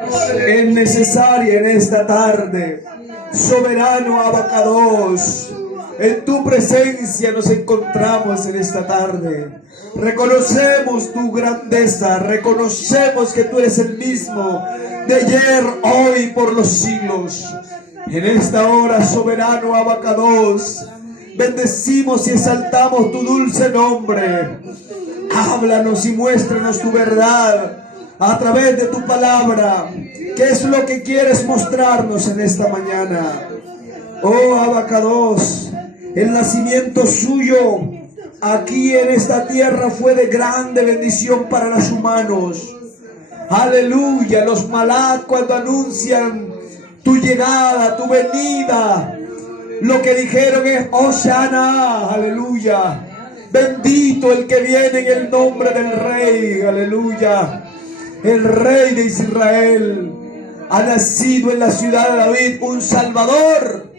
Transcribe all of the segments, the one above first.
Es necesaria en esta tarde. Soberano Abacados, en tu presencia nos encontramos en esta tarde. Reconocemos tu grandeza, reconocemos que tú eres el mismo de ayer, hoy, por los siglos. En esta hora, soberano Abacados, bendecimos y exaltamos tu dulce nombre. Háblanos y muéstranos tu verdad a través de tu palabra. ¿Qué es lo que quieres mostrarnos en esta mañana? Oh Abacados, el nacimiento suyo aquí en esta tierra fue de grande bendición para los humanos. Aleluya, los malad cuando anuncian tu llegada, tu venida, lo que dijeron es Hosanna, aleluya. Bendito el que viene en el nombre del Rey, aleluya. El Rey de Israel ha nacido en la ciudad de David un Salvador,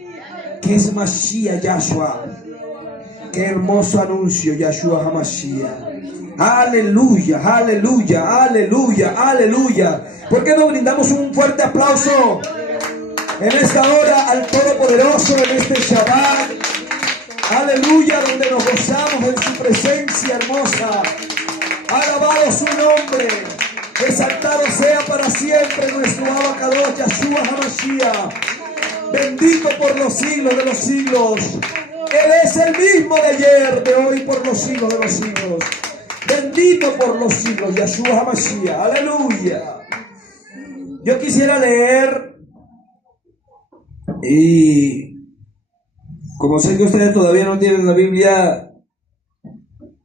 que es Mashiach Yahshua. Qué hermoso anuncio, Yahshua HaMashiach. Aleluya, aleluya, aleluya, aleluya. ¿Por qué no brindamos un fuerte aplauso en esta hora al Todopoderoso en este Shabbat? Aleluya, donde nos gozamos en su presencia hermosa. Alabado su nombre. Exaltado sea para siempre nuestro Abacados, Yahshua HaMashiach. Bendito por los siglos de los siglos. Él es el mismo de ayer, de hoy, por los siglos de los siglos. Bendito por los siglos, Yahshua HaMashiach. Aleluya. Yo quisiera leer, y como sé que ustedes todavía no tienen la Biblia,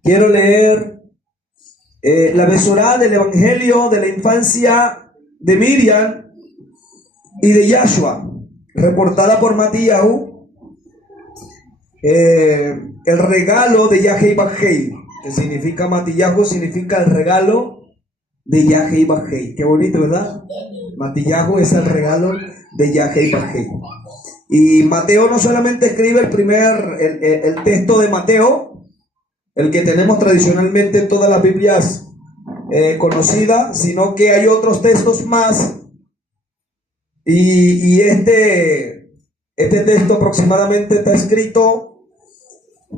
quiero leer la Besorá del Evangelio de la infancia de Miriam y de Yahshua, reportada por Matíyahu, el regalo de Yahei Bajei, que significa Matíyahu, significa el regalo de Yahei Bajei. Qué bonito, ¿verdad? Matíyahu es el regalo de Yahei Bajei. Y Mateo no solamente escribe el texto de Mateo, el que tenemos tradicionalmente en todas las Biblias conocidas, sino que hay otros textos más. Y este texto aproximadamente está escrito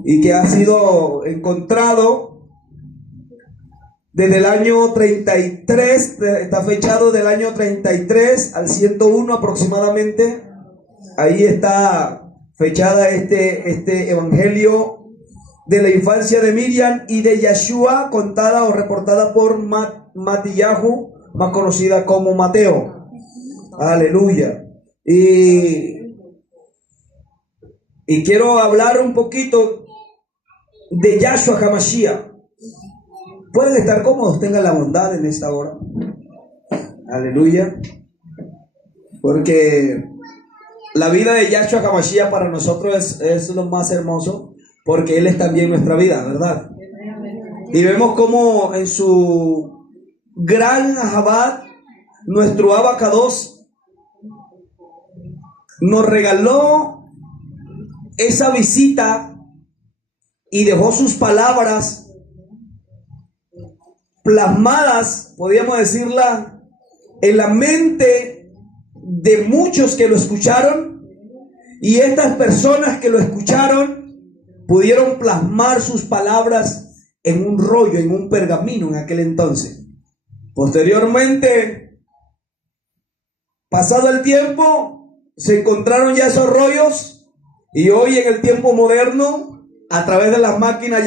y que ha sido encontrado desde el año 33, está fechado del año 33 al 101 aproximadamente. Ahí está fechada este evangelio de la infancia de Miriam y de Yahshua, contada o reportada por Matíyahu, más conocida como Mateo. Aleluya. Y quiero hablar un poquito de Yahshua HaMashiach. Pueden estar cómodos, tengan la bondad en esta hora. Aleluya. Porque la vida de Yahshua HaMashiach para nosotros es lo más hermoso, porque Él es también nuestra vida, ¿verdad? Y vemos cómo en su gran Ahabad, nuestro Abacados nos regaló esa visita y dejó sus palabras plasmadas, podríamos decirla, en la mente de muchos que lo escucharon, y estas personas que lo escucharon pudieron plasmar sus palabras en un rollo, en un pergamino en aquel entonces. Posteriormente, pasado el tiempo, se encontraron ya esos rollos, y hoy en el tiempo moderno, a través de las máquinas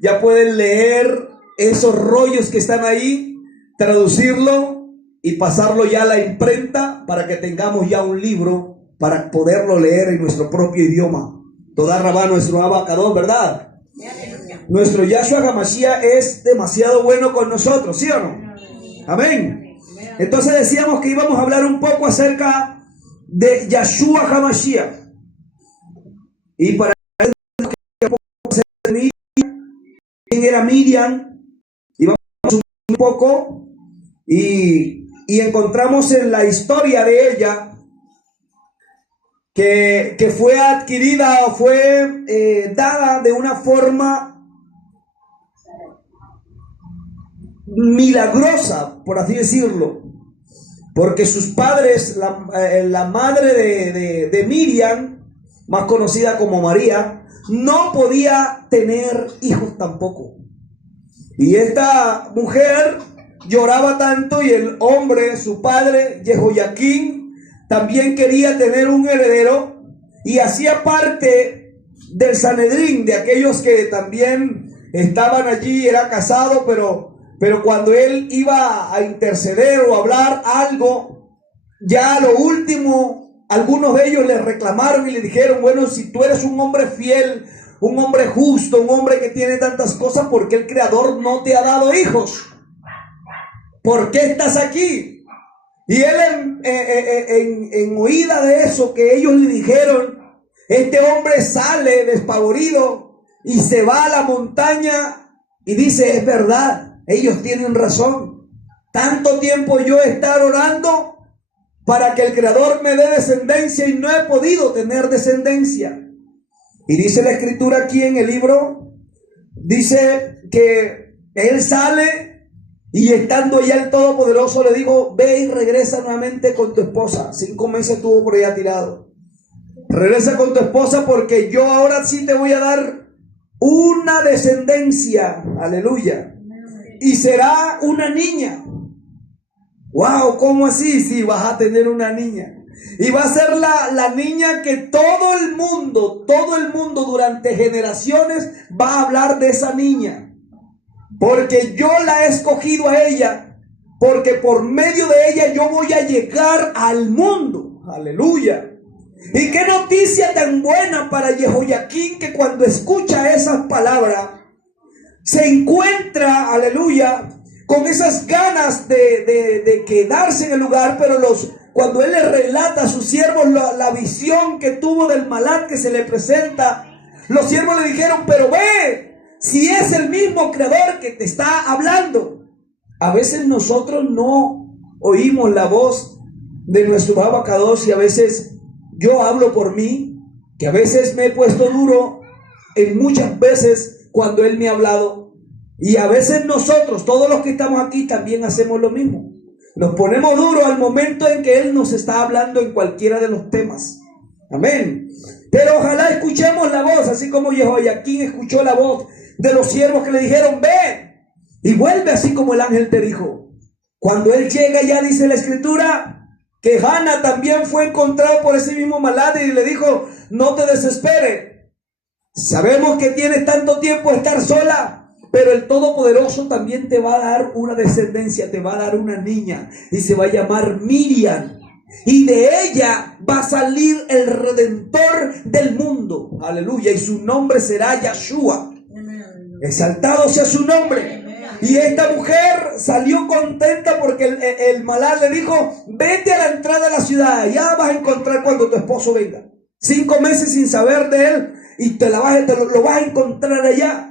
ya pueden leer esos rollos que están ahí, traducirlo y pasarlo ya a la imprenta para que tengamos ya un libro para poderlo leer en nuestro propio idioma. Toda Rabá, nuestro Abacados, ¿verdad? Nuestro Yahshua HaMashiach es demasiado bueno con nosotros, ¿sí o no? Amén. Entonces decíamos que íbamos a hablar un poco acerca de Yahshua HaMashiach. Y para quién era Miriam, y vamos a un poco y encontramos en la historia de ella que fue adquirida o fue dada de una forma milagrosa, por así decirlo. porque sus padres, la madre de Miriam, más conocida como María, no podía tener hijos tampoco. Y esta mujer lloraba tanto, y el hombre, su padre, Jehoiaquín, también quería tener un heredero, y hacía parte del Sanedrín, de aquellos que también estaban allí. Era casado, pero cuando él iba a interceder o a hablar algo, ya a lo último, algunos de ellos le reclamaron y le dijeron: bueno, si tú eres un hombre fiel, un hombre justo, un hombre que tiene tantas cosas, ¿por qué el Creador no te ha dado hijos? ¿Por qué estás aquí? Y él en oída de eso que ellos le dijeron, este hombre sale despavorido y se va a la montaña y dice: es verdad, ellos tienen razón. Tanto tiempo yo he estado orando para que el Creador me dé descendencia y no he podido tener descendencia. Y dice la Escritura aquí en el libro, dice que él sale y estando ya el Todopoderoso le dijo: ve y regresa nuevamente con tu esposa. 5 meses estuvo por allá tirado. Regresa con tu esposa, porque yo ahora sí te voy a dar una descendencia. Aleluya. Y será una niña. Wow, ¿cómo así? Sí, vas a tener una niña. Y va a ser la niña que todo el mundo durante generaciones va a hablar de esa niña. Porque yo la he escogido a ella, porque por medio de ella yo voy a llegar al mundo. Aleluya. Y qué noticia tan buena para Jehoiaquín, que cuando escucha esas palabras se encuentra, aleluya, con esas ganas de quedarse en el lugar. Pero cuando él le relata a sus siervos la visión que tuvo del Malak que se le presenta, los siervos le dijeron: pero ve, si es el mismo Creador que te está hablando. A veces nosotros no oímos la voz de nuestro Abacados, y a veces yo hablo por mí, que a veces me he puesto duro en muchas veces cuando Él me ha hablado. Y a veces nosotros, todos los que estamos aquí, también hacemos lo mismo. Nos ponemos duros al momento en que Él nos está hablando en cualquiera de los temas. Amén. Pero ojalá escuchemos la voz, así como Jehoiaquín escuchó la voz de los siervos que le dijeron: ve y vuelve así como el ángel te dijo. Cuando él llega, ya dice la Escritura que Hannah también fue encontrado por ese mismo Malak y le dijo: no te desesperes. Sabemos que tienes tanto tiempo de estar sola, pero el Todopoderoso también te va a dar una descendencia, te va a dar una niña, y se va a llamar Miriam. Y de ella va a salir el Redentor del mundo. Aleluya. Y su nombre será Yahshua. Exaltado sea su nombre. Y esta mujer salió contenta porque el Malak le dijo: vete a la entrada de la ciudad, ya vas a encontrar cuando tu esposo venga. 5 meses sin saber de él, y lo vas a encontrar allá.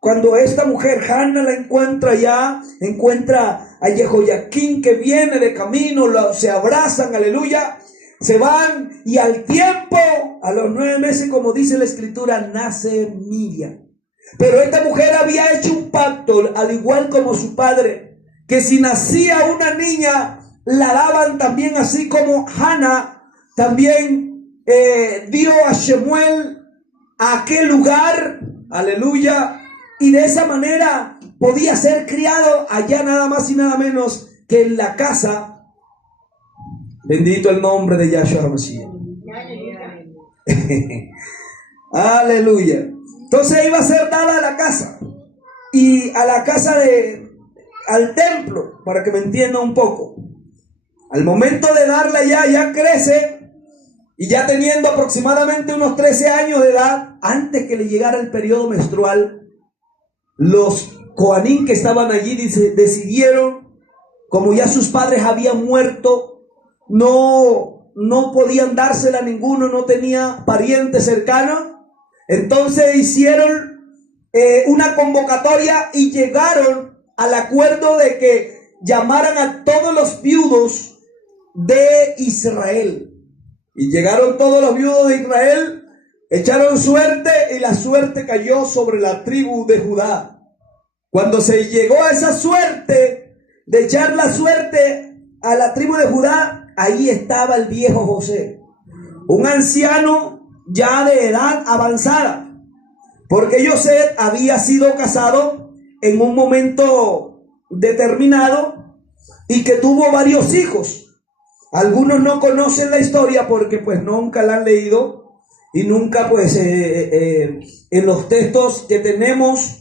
Cuando esta mujer, Hannah, la encuentra allá, encuentra a Jehoiaquín que viene de camino, se abrazan, aleluya, se van, y al tiempo, a los 9 meses, como dice la Escritura, nace Miriam. Pero esta mujer había hecho un pacto, al igual como su padre, que si nacía una niña, la daban también, así como Hannah también dio a Shemuel a aquel lugar, aleluya, y de esa manera podía ser criado allá, nada más y nada menos que en la casa. Bendito el nombre de Yahshua Mashiach. Aleluya. Entonces iba a ser dada a la casa, y a la casa al templo, para que me entienda un poco. Al momento de darla ya crece, y ya teniendo aproximadamente unos 13 años de edad, antes que le llegara el periodo menstrual, los Coanín que estaban allí decidieron, como ya sus padres habían muerto, no podían dársela a ninguno, no tenía pariente cercano. Entonces hicieron una convocatoria y llegaron al acuerdo de que llamaran a todos los viudos de Israel. Y llegaron todos los viudos de Israel, echaron suerte, y la suerte cayó sobre la tribu de Judá. Cuando se llegó a esa suerte, de echar la suerte, a la tribu de Judá, ahí estaba el viejo José, un anciano ya de edad avanzada, porque José había sido casado en un momento determinado y que tuvo varios hijos. Algunos no conocen la historia porque pues nunca la han leído y nunca pues en los textos que tenemos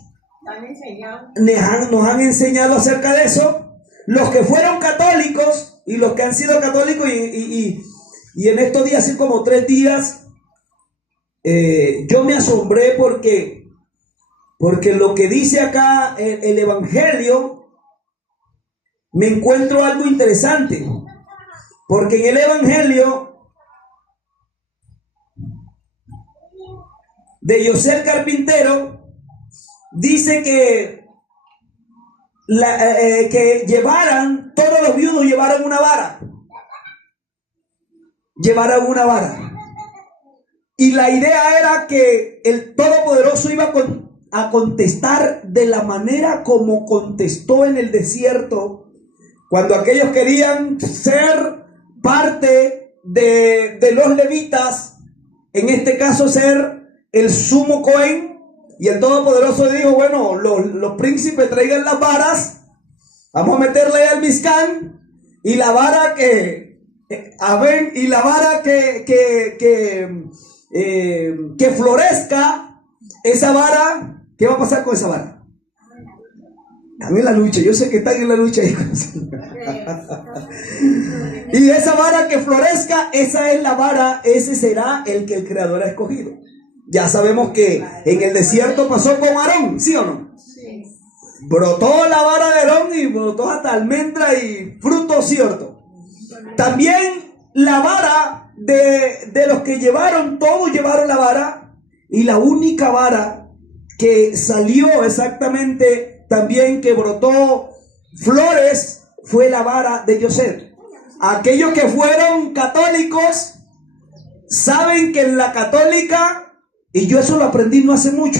nos han enseñado acerca de eso. Los que fueron católicos y los que han sido católicos y en estos días, así como 3 días, yo me asombré porque lo que dice acá el Evangelio, me encuentro algo interesante. Porque en el Evangelio de José el carpintero dice que llevaran, todos los viudos llevaron una vara. Llevaron una vara. Y la idea era que el Todopoderoso iba a contestar de la manera como contestó en el desierto, cuando aquellos querían ser parte de los levitas, en este caso ser el sumo Cohen, y el Todopoderoso dijo, bueno, los príncipes traigan las varas, vamos a meterle al Mizcán, y la vara que florezca, esa vara, ¿qué va a pasar con esa vara? Están en la lucha, yo sé que están en la lucha. Y esa vara que florezca, esa es la vara, ese será el que el Creador ha escogido. Ya sabemos que en el desierto pasó con Aarón, ¿sí o no? Sí. Brotó la vara de Aarón y brotó hasta almendra y fruto cierto. También la vara de los que llevaron, todos llevaron la vara, y la única vara que salió exactamente también, que brotó flores, fue la vara de José. Aquellos que fueron católicos saben que en la católica, y yo eso lo aprendí no hace mucho,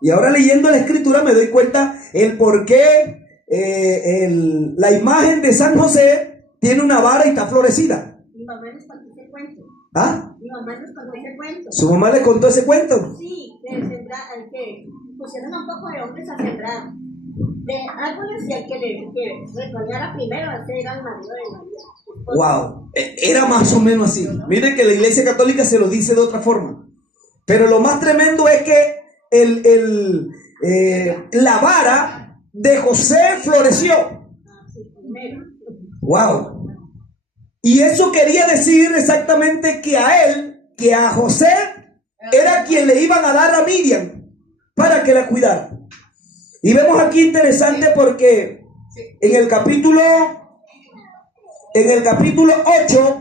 y ahora leyendo la escritura me doy cuenta el por qué la imagen de San José tiene una vara y está florecida. Mi mamá les contó ese cuento. ¿Ah? Mi mamá les contó ese cuento. ¿Su mamá le contó ese cuento? Sí, que pusieron un poco de hombres a sembrar de árboles, y el que recolgara primero, ese era el marido de María. Wow, era más o menos así. Miren que la Iglesia Católica se lo dice de otra forma. Pero lo más tremendo es que la vara de José floreció. Wow. Y eso quería decir exactamente que a José, era quien le iban a dar a Miriam para que la cuidara. Y vemos aquí interesante porque en el capítulo 8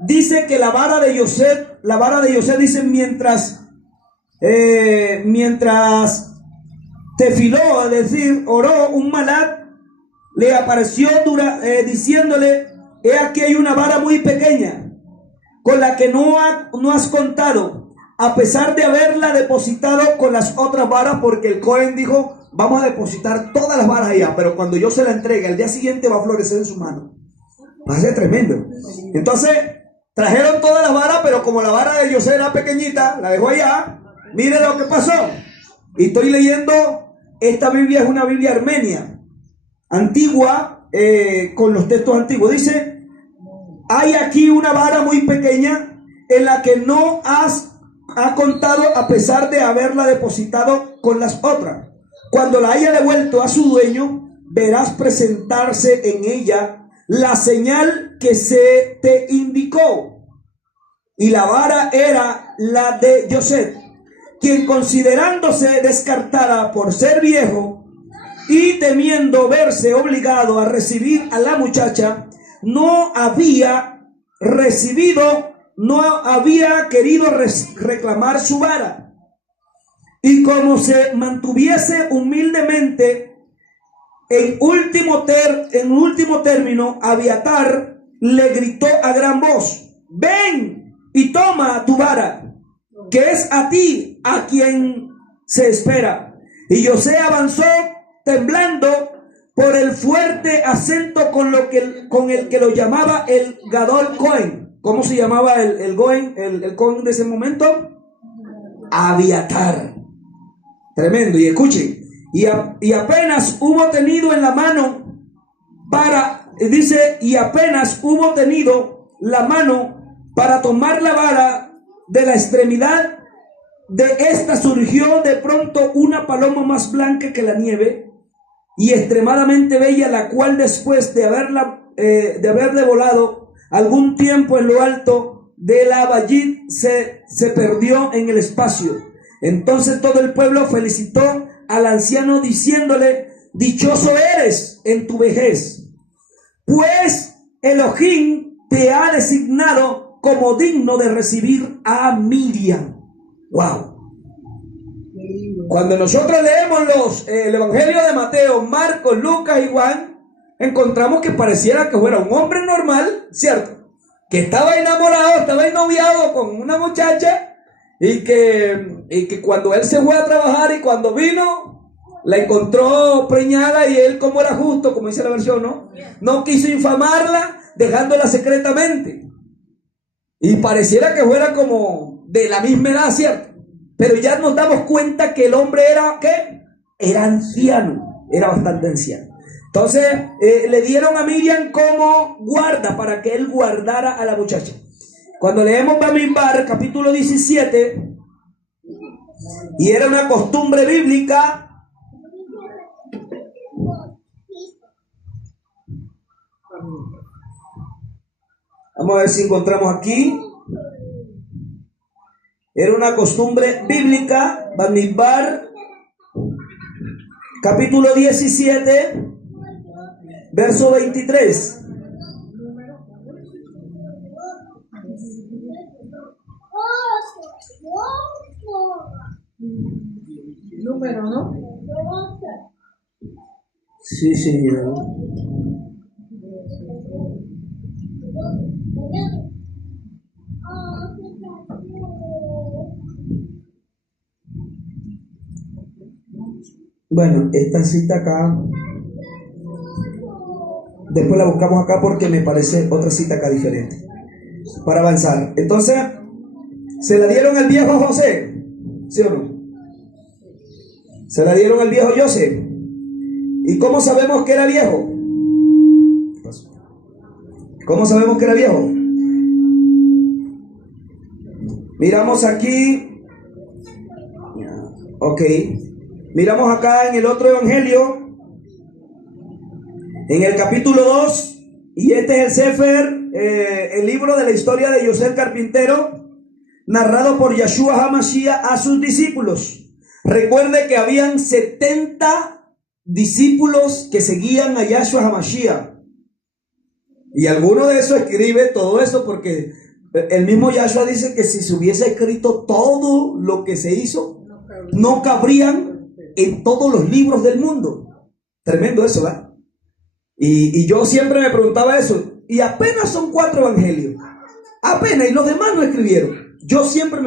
dice que la vara de José dice mientras tefiló, es decir, oró, un malad le apareció diciéndole, he aquí hay una vara muy pequeña con la que no has contado, a pesar de haberla depositado con las otras varas, porque el Cohen dijo, vamos a depositar todas las varas allá, pero cuando yo se la entregue, al día siguiente va a florecer en su mano. Va a ser tremendo. Entonces, trajeron todas las varas, pero como la vara de José era pequeñita, la dejó allá. Miren lo que pasó. Y estoy leyendo, esta Biblia es una Biblia armenia, antigua, con los textos antiguos. Dice, hay aquí una vara muy pequeña en la que no ha contado, a pesar de haberla depositado con las otras. Cuando la haya devuelto a su dueño, verás presentarse en ella la señal que se te indicó. Y la vara era la de José, quien, considerándose descartada por ser viejo y temiendo verse obligado a recibir a la muchacha, no había querido reclamar su vara. Y como se mantuviese humildemente, en último término, Abiatar le gritó a gran voz, ven y toma tu vara, que es a ti a quien se espera. Y José avanzó temblando por el fuerte acento con el que lo llamaba el Gadol Cohen. ¿Cómo se llamaba el Cohen, el Cohen de ese momento? Abiatar. Tremendo. Y escuchen, y apenas hubo tenido en la mano y apenas hubo tenido la mano para tomar la vara, de la extremidad de esta surgió de pronto una paloma más blanca que la nieve y extremadamente bella, la cual después de haberle volado algún tiempo en lo alto de la vallid se perdió en el espacio. Entonces todo el pueblo felicitó al anciano diciéndole: dichoso eres en tu vejez, pues Elohim te ha designado como digno de recibir a Miriam. Wow. Cuando nosotros leemos el Evangelio de Mateo, Marcos, Lucas y Juan, encontramos que pareciera que fuera un hombre normal, ¿cierto? Que estaba enamorado, estaba ennoviado con una muchacha y que cuando él se fue a trabajar y cuando vino, la encontró preñada y él, como era justo, como dice la versión, no quiso infamarla, dejándola secretamente. Y pareciera que fuera como de la misma edad, ¿cierto? Pero ya nos damos cuenta que el hombre era, ¿qué? Era anciano, era bastante anciano. Entonces le dieron a Miriam como guarda para que él guardara a la muchacha. Cuando leemos Bamidbar, capítulo 17, y era una costumbre bíblica, vamos a ver si encontramos aquí. Era una costumbre bíblica, Bamidbar, capítulo 17, verso 23. Número, ¿no? Sí, señor. Bueno, esta cita acá, después la buscamos acá porque me parece otra cita acá diferente, para avanzar. Entonces, ¿se la dieron al viejo José? ¿Sí o no? Se la dieron al viejo José. ¿Y cómo sabemos que era viejo? ¿Cómo sabemos que era viejo? Miramos aquí. Ok. Miramos acá en el otro evangelio, en el capítulo 2, y este es el Sefer, el libro de la historia de José el carpintero, narrado por Yeshua HaMashiach a sus discípulos. Recuerde que habían 70 discípulos que seguían a Yeshua HaMashiach. Y alguno de esos escribe todo eso porque el mismo Yeshua dice que si se hubiese escrito todo lo que se hizo, no cabrían en todos los libros del mundo. Tremendo eso, ¿verdad? Y yo siempre me preguntaba eso. Y apenas son 4 evangelios. Apenas, y los demás no escribieron. Yo siempre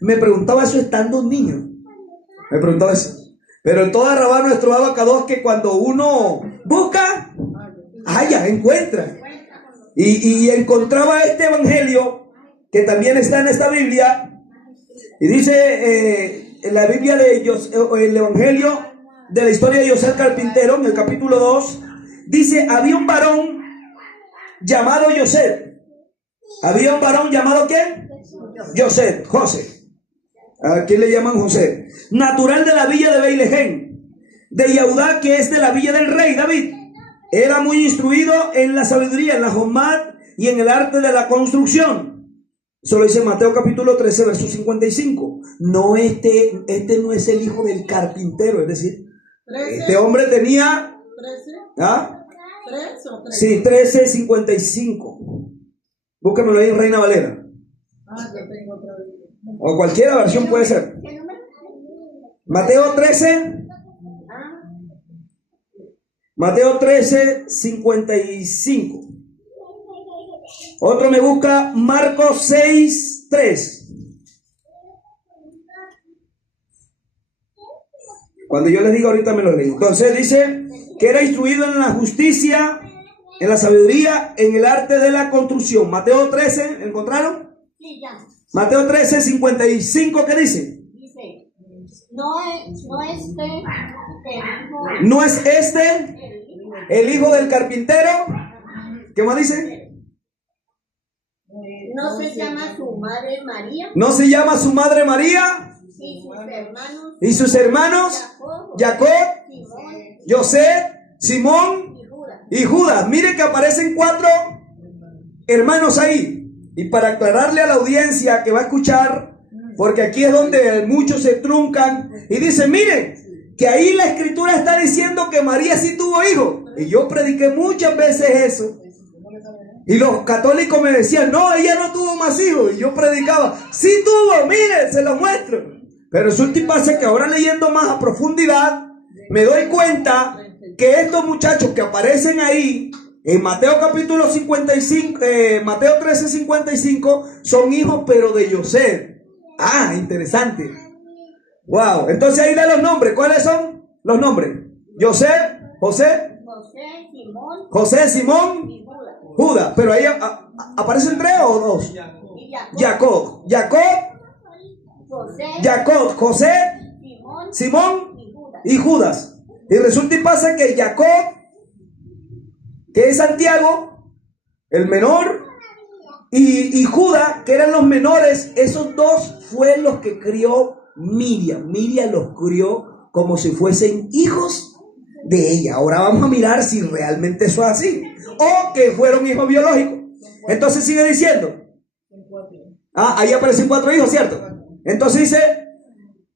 me preguntaba eso estando un niño. Me preguntaba eso. Pero en toda Rabá nuestro Abacados, que cuando uno busca, haya, encuentra. Y encontraba este evangelio, que también está en esta Biblia. Y dice en la Biblia el evangelio de la historia de José el carpintero, en el capítulo 2, dice: había un varón llamado José. Había un varón llamado ¿quién? José. ¿A quién le llaman José? Natural de la villa de Beilehem, de Yehudá, que es de la villa del rey David. Era muy instruido en la sabiduría, en la Jomad y en el arte de la construcción. Eso lo dice Mateo capítulo 13, verso 55. No, este no es el hijo del carpintero, es decir, 13, este hombre tenía 13, ¿ah? 13 o 13. Sí, 13:55. Búscamelo ahí en Reina Valera. Yo tengo otra vez. O cualquier versión puede ser. ¿Qué número? Mateo 13. Mateo 13:55. Otro me busca Marcos 6:3. Cuando yo les digo ahorita me lo leí. Entonces dice: que era instruido en la justicia, en la sabiduría, en el arte de la construcción. Mateo 13, ¿encontraron? Sí, ya. Mateo 13, 55, ¿qué dice? Dice, no es ¿No es este el hijo del carpintero? ¿Qué más dice? no se llama su madre María ¿No se llama su madre María y sus hermanos Jacob, Simón José, Simón y Judas? y Judas? Miren que aparecen 4 hermanos ahí. Y para aclararle a la audiencia que va a escuchar, porque aquí es donde muchos se truncan y dicen, miren, que ahí la escritura está diciendo que María sí tuvo hijos. Y yo prediqué muchas veces eso. Y los católicos me decían, no, ella no tuvo más hijos. Y yo predicaba, sí tuvo, miren, se los muestro. Pero resulta y pasa que ahora leyendo más a profundidad, me doy cuenta que estos muchachos que aparecen ahí, en Mateo capítulo 55, Mateo 13, 55, son hijos pero de José. Ah, interesante. Wow, entonces ahí lee los nombres. ¿Cuáles son los nombres? José, José, Simón, y Judas. Judas. Pero ahí aparecen 3 o 2. Y Jacob, José, Simón y Judas. Y resulta y pasa que Jacob, que es Santiago, el menor, y Judas, que eran los menores, esos 2 fueron los que crió Miriam. Miriam los crió como si fuesen hijos de ella. Ahora vamos a mirar si realmente eso es así, o que fueron hijos biológicos. Entonces sigue diciendo, ahí aparecen 4 hijos, ¿cierto? Entonces dice,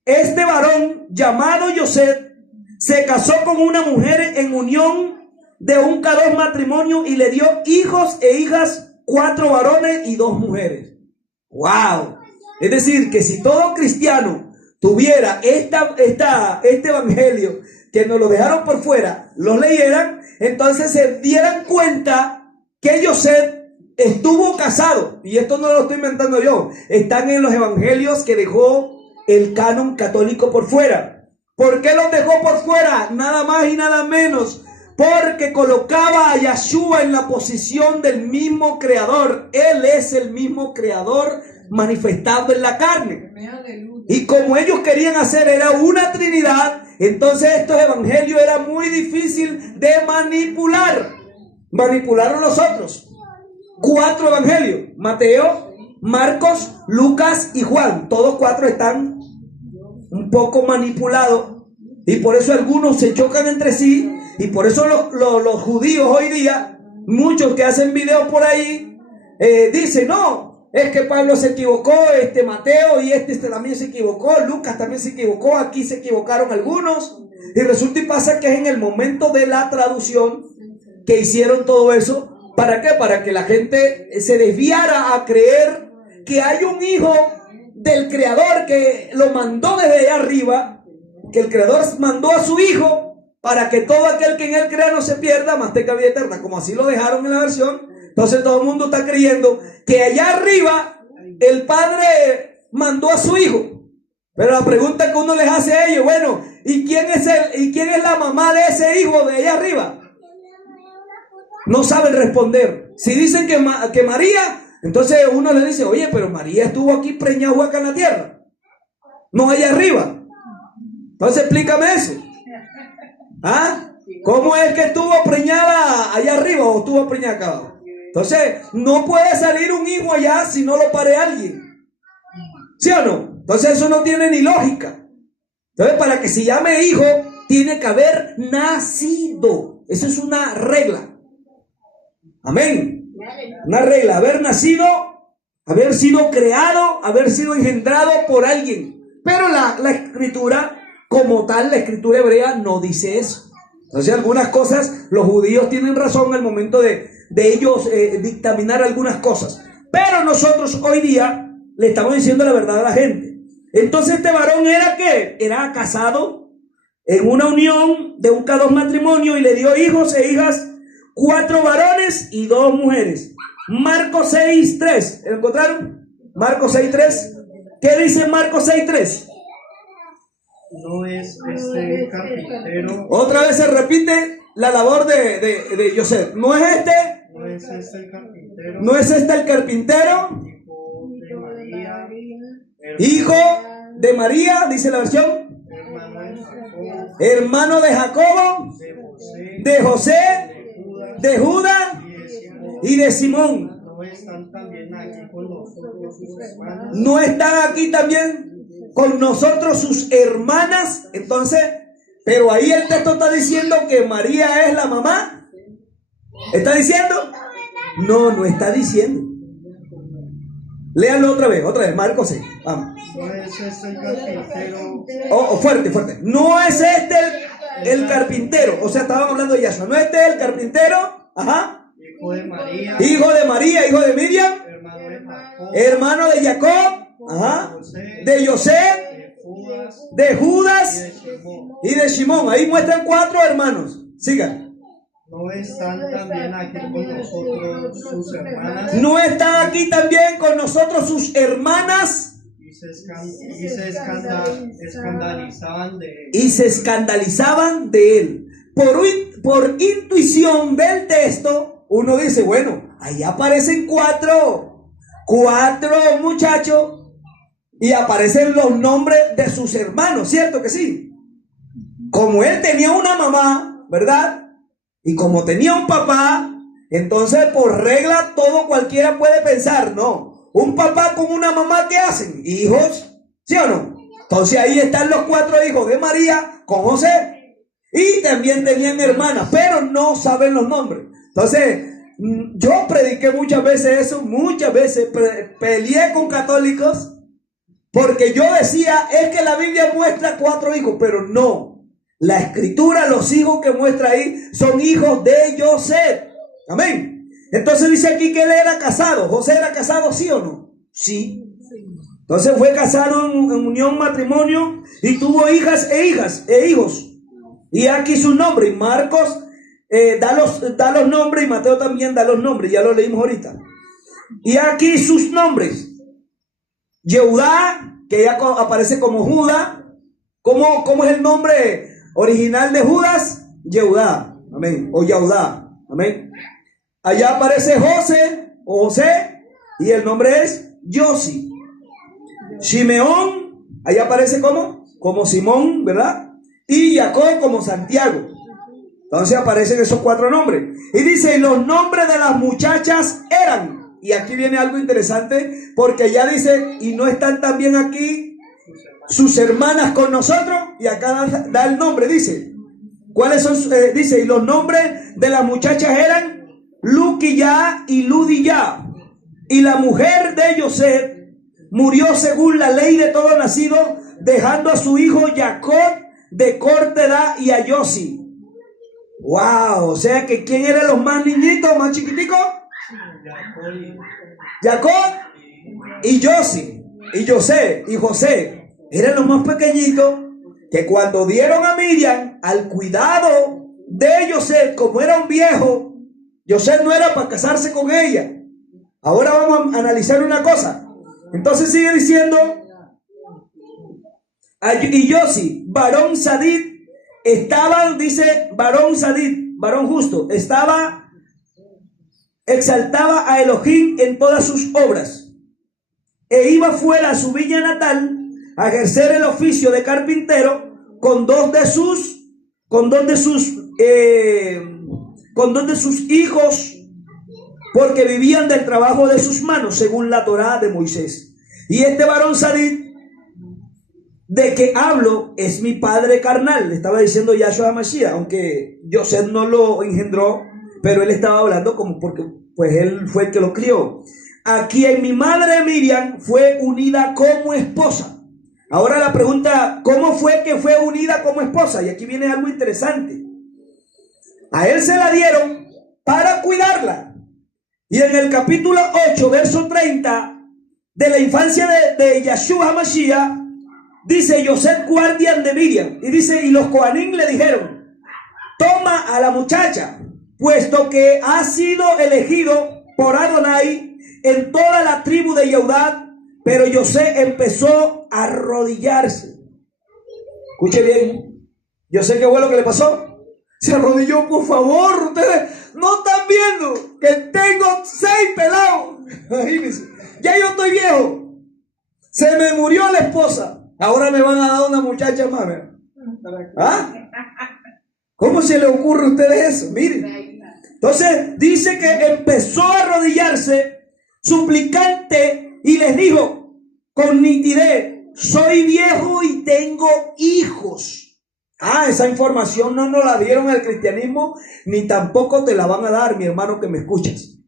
este varón llamado José se casó con una mujer en unión de un K2 matrimonio y le dio hijos e hijas, 4 varones y 2 mujeres. ¡Wow! Es decir, que si todo cristiano tuviera este evangelio, que nos lo dejaron por fuera, lo leyeran, entonces se dieran cuenta que José estuvo casado. Y esto no lo estoy inventando yo. Están en los evangelios que dejó el canon católico por fuera. ¿Por qué los dejó por fuera? Nada más y nada menos porque colocaba a Yeshua en la posición del mismo creador. Él es el mismo creador manifestado en la carne. Y como ellos querían hacer era una trinidad, entonces estos evangelios era muy difícil de manipular. Manipularon los otros 4 evangelios: Mateo, Marcos, Lucas y Juan. Todos 4 están un poco manipulados y por eso algunos se chocan entre sí. Y por eso los judíos hoy día, muchos que hacen videos por ahí, dicen, no, es que Pablo se equivocó, Mateo y este también se equivocó, Lucas también se equivocó, aquí se equivocaron algunos. Y resulta y pasa que es en el momento de la traducción que hicieron todo eso. ¿Para qué? Para que la gente se desviara a creer que hay un hijo del creador que lo mandó desde allá arriba, que el creador mandó a su hijo para que todo aquel que en él crea no se pierda, mas tenga vida eterna, como así lo dejaron en la versión. Entonces todo el mundo está creyendo que allá arriba el Padre mandó a su hijo. Pero la pregunta que uno les hace a ellos, bueno, ¿y quién es la mamá de ese hijo de allá arriba? No saben responder. Si dicen que María, entonces uno le dice, oye, pero María estuvo aquí preñada acá en la tierra, no allá arriba. Entonces explícame eso. ¿Cómo es que estuvo preñada allá arriba o estuvo preñada acá abajo? Entonces, no puede salir un hijo allá si no lo pare alguien. ¿Sí o no? Entonces eso no tiene ni lógica. Entonces, para que se llame hijo, tiene que haber nacido. Eso es una regla. Amén. Una regla, haber nacido, haber sido creado, haber sido engendrado por alguien. Pero la escritura como tal, la escritura hebrea no dice eso. Entonces algunas cosas, los judíos tienen razón al momento de ellos dictaminar algunas cosas. Pero nosotros hoy día le estamos diciendo la verdad a la gente. Entonces este varón era ¿qué? Era casado en una unión de un K2 matrimonio y le dio hijos e hijas, 4 varones y 2 mujeres. Marcos 6:3. ¿Lo encontraron? Marcos 6:3. ¿Qué dice Marcos 6:3? No es este carpintero. Otra vez se repite. la labor de José. ¿No es este? ¿No es este el carpintero? ¿No es este el carpintero? Hijo de María, Hijo de María, dice la versión. hermano de Jacobo, Hermano de Jacobo, de José, de Judá y de y Simón. de Simón. ¿No están también aquí con nosotros sus hermanas? ¿No están aquí también con nosotros sus hermanas? Entonces, pero ahí el texto está diciendo que María es la mamá. ¿Está diciendo? No, no está diciendo. Léanlo otra vez, Marcos 6. Vamos. ¿No es este el carpintero? Fuerte, fuerte. No es este el carpintero. O sea, estaban hablando de Yahshua. ¿No es este el carpintero? Ajá. Hijo de María, Hijo de María, hijo de Miriam, hermano de Jacobo, hermano de Jacob, ajá, de José, de Judas de Judas y de Simón. y de Simón. Ahí muestran 4 hermanos. Sigan. ¿No están también aquí con nosotros sus hermanas? ¿No están aquí también con nosotros sus hermanas? Escandalizaban de él. Y se escandalizaban de él. Por intuición del texto, uno dice, bueno, ahí aparecen 4 muchachos y aparecen los nombres de sus hermanos, ¿cierto que sí? Como él tenía una mamá, ¿verdad? Y como tenía un papá, entonces por regla todo cualquiera puede pensar, no, un papá con una mamá, ¿qué hacen? Hijos, ¿sí o no? Entonces ahí están los 4 hijos de María con José. Y también tenían hermanas, pero no saben los nombres. Entonces, yo prediqué muchas veces eso, muchas veces peleé con católicos, porque yo decía, es que la Biblia muestra 4 hijos, pero no. La escritura, los hijos que muestra ahí, son hijos de José. Amén. Entonces dice aquí que él era casado. ¿José era casado, sí o no? Sí. Entonces fue casado en unión matrimonio y tuvo hijas e hijos. Y aquí sus nombres. Marcos da los nombres y Mateo también da los nombres. Ya lo leímos ahorita. Y aquí sus nombres. Yehudá, que ya aparece como Judá. ¿Cómo es el nombre original de Judas? Yehudá. Amén. O Yehudá. Amén. Allá aparece José o José y el nombre es Yosi. Simeón, allá aparece como Simón, ¿verdad? Y Jacob como Santiago. Entonces aparecen esos 4 nombres. Y dice, y los nombres de las muchachas eran. Y aquí viene algo interesante, porque ya dice, y no están también aquí sus hermanas con nosotros. Y acá da el nombre, dice. ¿Cuáles son? Dice, y los nombres de las muchachas eran Luquilla y Ludilla. Y la mujer de José murió según la ley de todo nacido, dejando a su hijo Jacob de corta edad y a Yosi. Wow, o sea que ¿quién eran los más niñitos, más chiquiticos? Jacob y Yosi, y José, y José. Eran los más pequeñitos, que cuando dieron a Miriam al cuidado de José, como era un viejo, José no era para casarse con ella. Ahora vamos a analizar una cosa. Entonces sigue diciendo, y Yosi, varón Sadid, estaban, dice, varón Sadid, varón justo, exaltaba a Elohim en todas sus obras, e iba fuera a su villa natal a ejercer el oficio de carpintero con dos de sus hijos, porque vivían del trabajo de sus manos, según la Torá de Moisés. Y este varón Sadid, de que hablo, es mi padre carnal, le estaba diciendo Yahshua HaMashiach, aunque José no lo engendró, pero él estaba hablando como porque pues él fue el que lo crió. A quien mi madre Miriam fue unida como esposa. Ahora la pregunta, ¿cómo fue que fue unida como esposa? Y aquí viene algo interesante. A él se la dieron para cuidarla. Y en el capítulo 8, verso 30, de la infancia de Yahshua HaMashiach, dice José, guardián de Miriam. Y dice, y los Coanín le dijeron, toma a la muchacha, puesto que ha sido elegido por Adonai en toda la tribu de Yehudá. Pero José empezó a arrodillarse. Escuche bien. Yo sé qué fue lo que le pasó. Se arrodilló, por favor, ustedes no están viendo que tengo 6 pelados. Imagínense, ya yo estoy viejo. Se me murió la esposa. Ahora me van a dar una muchacha más. ¿Ah? ¿Cómo se le ocurre a ustedes eso? Miren. Entonces dice que empezó a arrodillarse suplicante y les dijo con nitidez: soy viejo y tengo hijos. Esa información no nos la dieron al cristianismo, ni tampoco te la van a dar, mi hermano que me escuchas.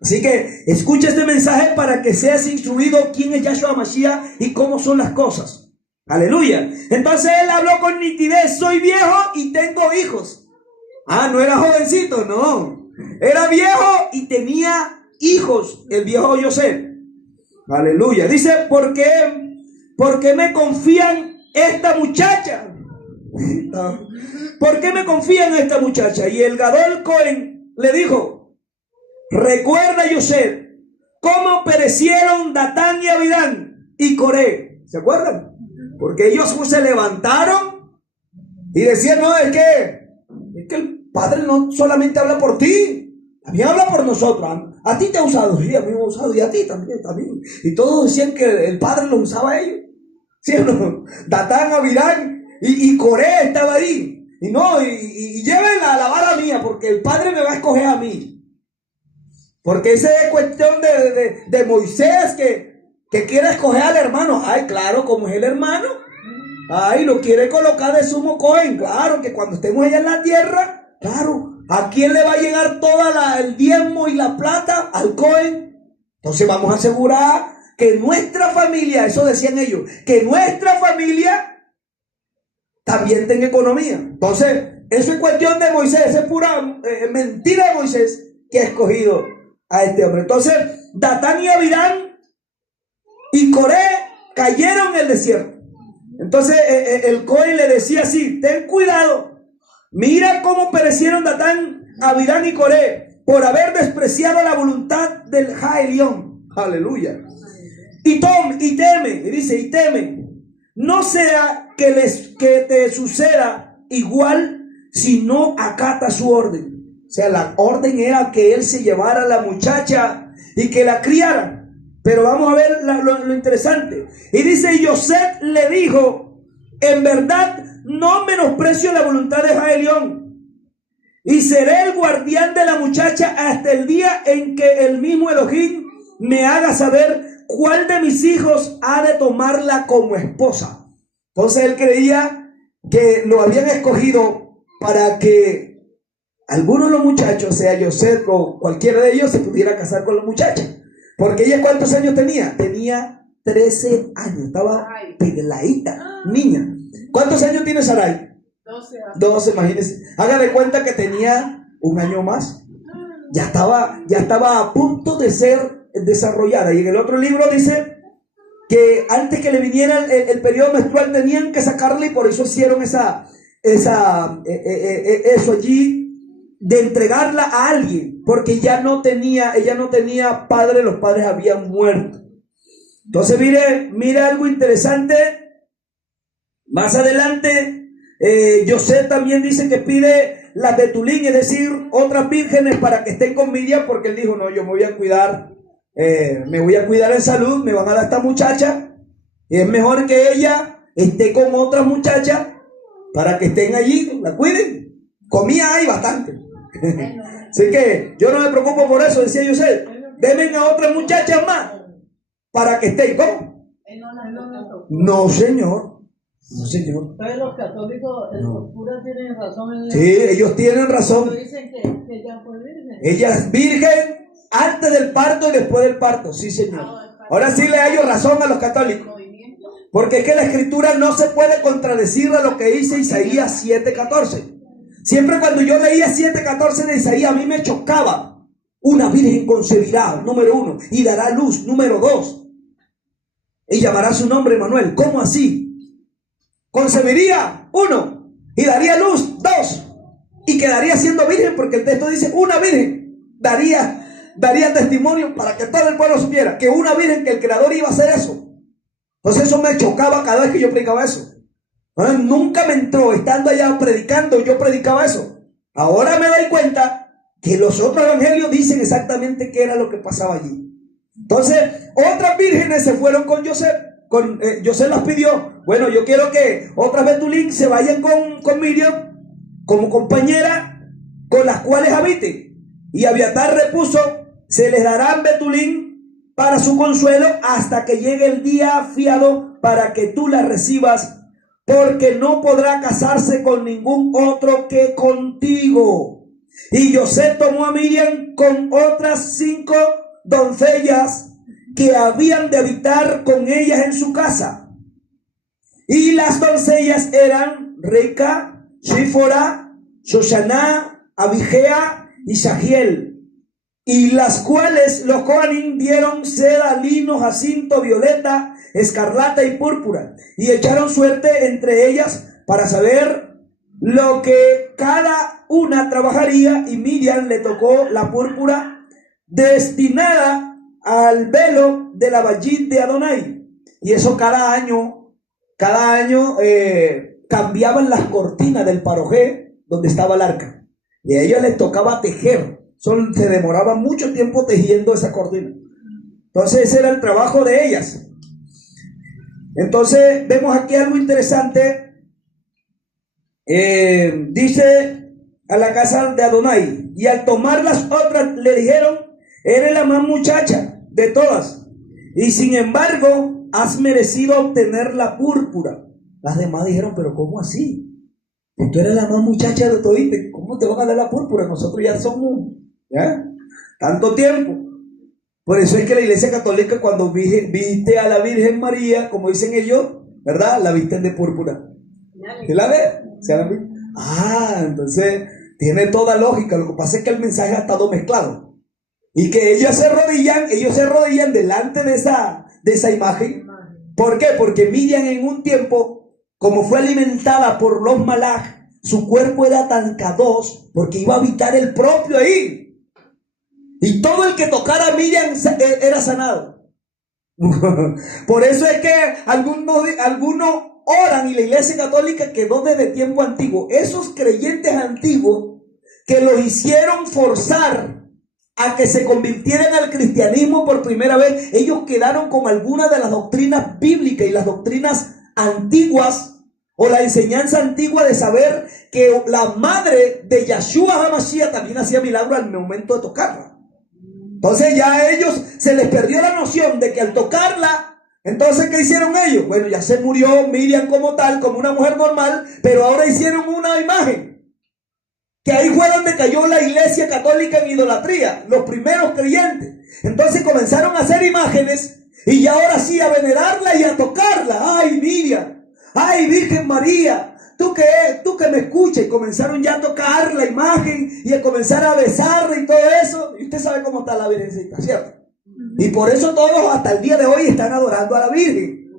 Así que escucha este mensaje para que seas instruido quién es Yahshua Mashiach y cómo son las cosas. Aleluya. Entonces él habló con nitidez: soy viejo y tengo hijos. No era jovencito, no. Era viejo y tenía hijos, el viejo José. Aleluya. Dice: ¿por qué me confían esta muchacha? ¿Por qué me confían esta muchacha? Y el Gadol Cohen le dijo: recuerda, José, cómo perecieron Datán y Abidán y Coré. ¿Se acuerdan? Porque ellos se levantaron y decían: no, es que el Padre no solamente habla por ti, también habla por nosotros. A ti te ha usado, y a mí me ha usado, y a ti también. Y todos decían que el Padre los usaba a ellos. ¿Sí o no? Datán, Abidán y Coré estaba ahí. Y lleven a la vara mía, porque el Padre me va a escoger a mí. Porque esa es cuestión de Moisés que quiere escoger al hermano. Claro, como es el hermano, lo quiere colocar de sumo Cohen. Claro, que cuando estemos allá en la tierra, claro, ¿a quién le va a llegar toda el diezmo y la plata? Al Cohen. Entonces vamos a asegurar que nuestra familia, eso decían ellos, que nuestra familia también tenga economía. Entonces, eso es cuestión de Moisés, es pura mentira de Moisés que ha escogido a este hombre. Entonces, Datán y Abirán y Coré cayeron en el desierto. Entonces, el Cohen le decía así: ten cuidado, mira cómo perecieron Datán, Abirán y Coré por haber despreciado la voluntad del Jaelión. Aleluya. Y teme, y dice: y teme, no sea que te suceda igual si no acata su orden. O sea, la orden era que él se llevara a la muchacha y que la criara. Pero vamos a ver lo interesante. Y dice: Yosef le dijo: en verdad no menosprecio la voluntad de Jaelión, y seré el guardián de la muchacha hasta el día en que el mismo Elohim me haga saber cuál de mis hijos ha de tomarla como esposa. Entonces él creía que lo habían escogido para que alguno de los muchachos, sea Yosef o cualquiera de ellos, se pudiera casar con la muchacha. Porque ella, ¿cuántos años tenía? Tenía 13 años, estaba peladita, niña. ¿Cuántos años tiene Sarai? 12 años. 12, imagínense. Haga de cuenta que tenía un año más. Ya estaba a punto de ser desarrollada. Y en el otro libro dice que antes que le viniera el periodo menstrual tenían que sacarle, y por eso hicieron eso allí, de entregarla a alguien, porque ella no tenía padre, los padres habían muerto. Entonces mire algo interesante. Más adelante, Yosef también dice que pide las betulín, es decir, otras vírgenes para que estén con Miriam, porque él dijo: no, yo me voy a cuidar en salud, me van a dar esta muchacha, y es mejor que ella esté con otras muchachas para que estén allí, la cuiden. Comida hay bastante. Así que yo no me preocupo por eso, decía Yosef. Denme a otras muchachas más para que estén. ¿Cómo? No, señor. No, señor. Entonces los católicos, los curas tienen razón en Sí, ellos tienen razón. dicen que ella fue virgen. Ella es virgen antes del parto y después del parto. Sí, señor. Ahora sí le hallo razón a los católicos. Porque es que la escritura no se puede contradecir a lo que dice Isaías 7:14. Siempre cuando yo leía 7:14 de Isaías, a mí me chocaba. Una virgen concebirá, número 1, y dará luz, número 2. Y llamará su nombre Manuel. ¿Cómo así? Concebiría, 1, y daría luz, 2, y quedaría siendo virgen, porque el texto dice: una virgen daría testimonio para que todo el pueblo supiera que una virgen, que el creador iba a hacer eso. Entonces eso me chocaba cada vez que yo predicaba eso. Nunca me entró, estando allá predicando, yo predicaba eso. Ahora me doy cuenta que los otros evangelios dicen exactamente qué era lo que pasaba allí. Entonces, otras vírgenes se fueron con José. José las pidió. Bueno, yo quiero que otras Betulín se vayan con Miriam como compañera con las cuales habiten. Y Abiatar repuso: se les darán Betulín para su consuelo hasta que llegue el día fiado para que tú la recibas, porque no podrá casarse con ningún otro que contigo. Y José tomó a Miriam con otras 5 doncellas que habían de habitar con ellas en su casa. Y las doncellas eran Reca, Sífora, Shoshana, Abigea y Sagiel, y las cuales los Coanín dieron seda, lino, jacinto, violeta, escarlata y púrpura, y echaron suerte entre ellas para saber lo que cada una trabajaría. Y Miriam le tocó la púrpura destinada al velo de la Bayit de Adonai. Y eso cada año cambiaban las cortinas del parojé donde estaba el arca, y a ellos les tocaba tejer. Se demoraban mucho tiempo tejiendo esa cortina. Entonces ese era el trabajo de ellas. Entonces vemos aquí algo interesante. Dice: a la casa de Adonai. Y al tomar las otras le dijeron: eres la más muchacha de todas, y sin embargo has merecido obtener la púrpura. Las demás dijeron: pero ¿cómo así? Tú eres la más muchacha de todita, ¿cómo te van a dar la púrpura? Nosotros ya somos, ¿ya? Tanto tiempo. Por eso es que la Iglesia Católica, cuando viste a la Virgen María, como dicen ellos, ¿verdad?, la visten de púrpura. ¿Sí la ves? ¿Se la ven? Entonces tiene toda lógica. Lo que pasa es que el mensaje ha estado mezclado, y que ellos se arrodillan delante de esa imagen. ¿Por qué? Porque Miriam, en un tiempo, como fue alimentada por los malaj, su cuerpo era tan kadosh, porque iba a habitar el propio ahí, y todo el que tocara a Miriam era sanado. Por eso es que algunos oran, y la Iglesia Católica quedó desde tiempo antiguo. Esos creyentes antiguos que los hicieron forzar a que se convirtieran al cristianismo por primera vez, ellos quedaron con algunas de las doctrinas bíblicas y las doctrinas antiguas, o la enseñanza antigua de saber que la madre de Yahshua HaMashiach también hacía milagros al momento de tocarla. Entonces ya a ellos se les perdió la noción de que al tocarla, entonces ¿qué hicieron ellos? Bueno, ya se murió Miriam como tal, como una mujer normal, pero ahora hicieron una imagen. Que ahí fue donde cayó la Iglesia Católica en idolatría, los primeros creyentes. Entonces comenzaron a hacer imágenes, y ya ahora sí a venerarla y a tocarla. ¡Ay, Miriam! ¡Ay, Virgen María! Tú que me escuchas. Y comenzaron ya a tocar la imagen y a comenzar a besarla y todo eso. Y usted sabe cómo está la Virgencita, ¿cierto? Y por eso todos hasta el día de hoy están adorando a la Virgen.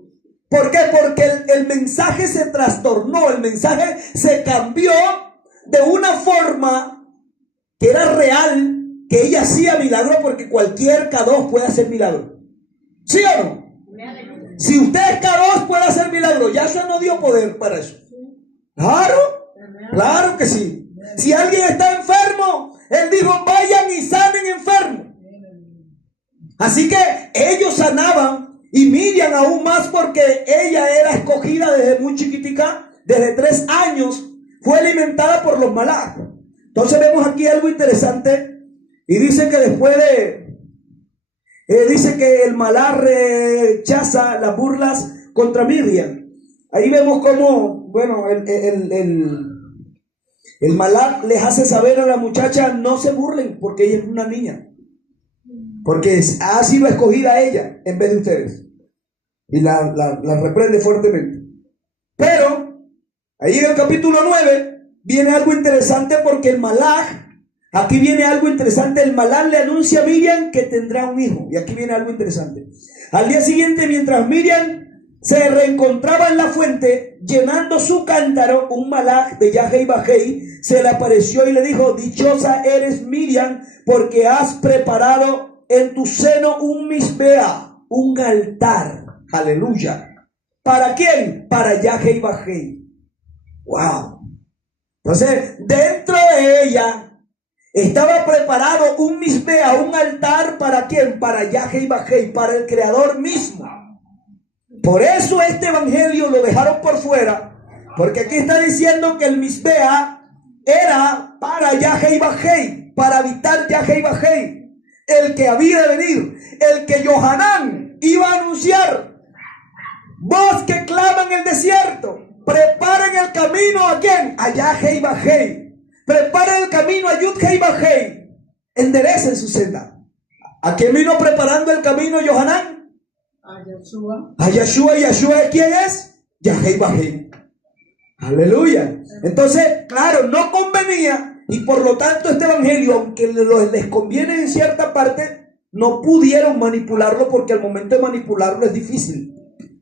¿Por qué? Porque el mensaje se trastornó, el mensaje se cambió de una forma que era real, que ella hacía milagro, porque cualquier K2 puede hacer milagro. ¿Sí o no? Si usted es K2 puede hacer milagro. Yahshua no dio poder para eso. Claro que sí. Si alguien está enfermo, él dijo: vayan y sanen enfermos. Así que ellos sanaban, y Miriam aún más, porque ella era escogida desde muy chiquitica, desde 3 años, fue alimentada por los malaj. Entonces vemos aquí algo interesante, y dice que después dice que el malaj rechaza las burlas contra Miriam. Ahí vemos cómo, bueno, el malaj les hace saber a la muchacha: no se burlen, porque ella es una niña, porque ha sido escogida ella en vez de ustedes, y la reprende fuertemente. Pero ahí en el capítulo 9 viene algo interesante, porque el malaj, aquí viene algo interesante. El malaj le anuncia a Miriam que tendrá un hijo, y aquí viene algo interesante. Al día siguiente, mientras Miriam se reencontraba en la fuente llenando su cántaro, un malaj de Yahei Bajei se le apareció y le dijo: dichosa eres, Miriam, porque has preparado en tu seno un misbea, un altar. Aleluya. ¿Para quién? Para Yahei Bajei. Wow. Entonces, dentro de ella estaba preparado un misbea, un altar, ¿para quién? Para Yahweh y Bajei, para el Creador mismo. Por eso este evangelio lo dejaron por fuera, porque aquí está diciendo que el misbea era para Yahweh y Bajei, para habitar Yahweh y Bajei, el que había de venir, el que Yohanan iba a anunciar. Voz que clama en el desierto, preparen el camino ¿a quién? A Yahweh y Bajei. Preparen el camino a Yud-Hei y Bajei. Enderecen su senda. ¿A quién vino preparando el camino Yohanan? A Yeshua. A Yeshua. ¿Y Yeshua quién es? Yahweh y Bajei. Aleluya. Entonces, claro, no convenía, y por lo tanto este evangelio, aunque les conviene en cierta parte, no pudieron manipularlo, porque al momento de manipularlo es difícil.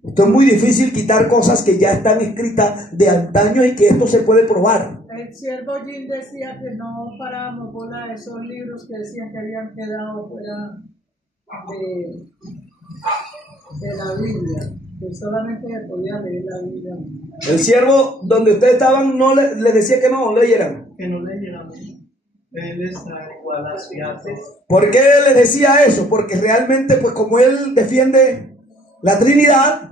Esto es muy difícil, quitar cosas que ya están escritas de antaño y que esto se puede probar. El siervo Jim decía que no parábamos bola de esos libros que decían que habían quedado fuera de la Biblia, que solamente se podía leer la Biblia. El siervo donde ustedes estaban no les decía que no leyeran. Que no leyéramos. Él está igual hacia ti. ¿Por qué les decía eso? Porque realmente, pues como él defiende la Trinidad,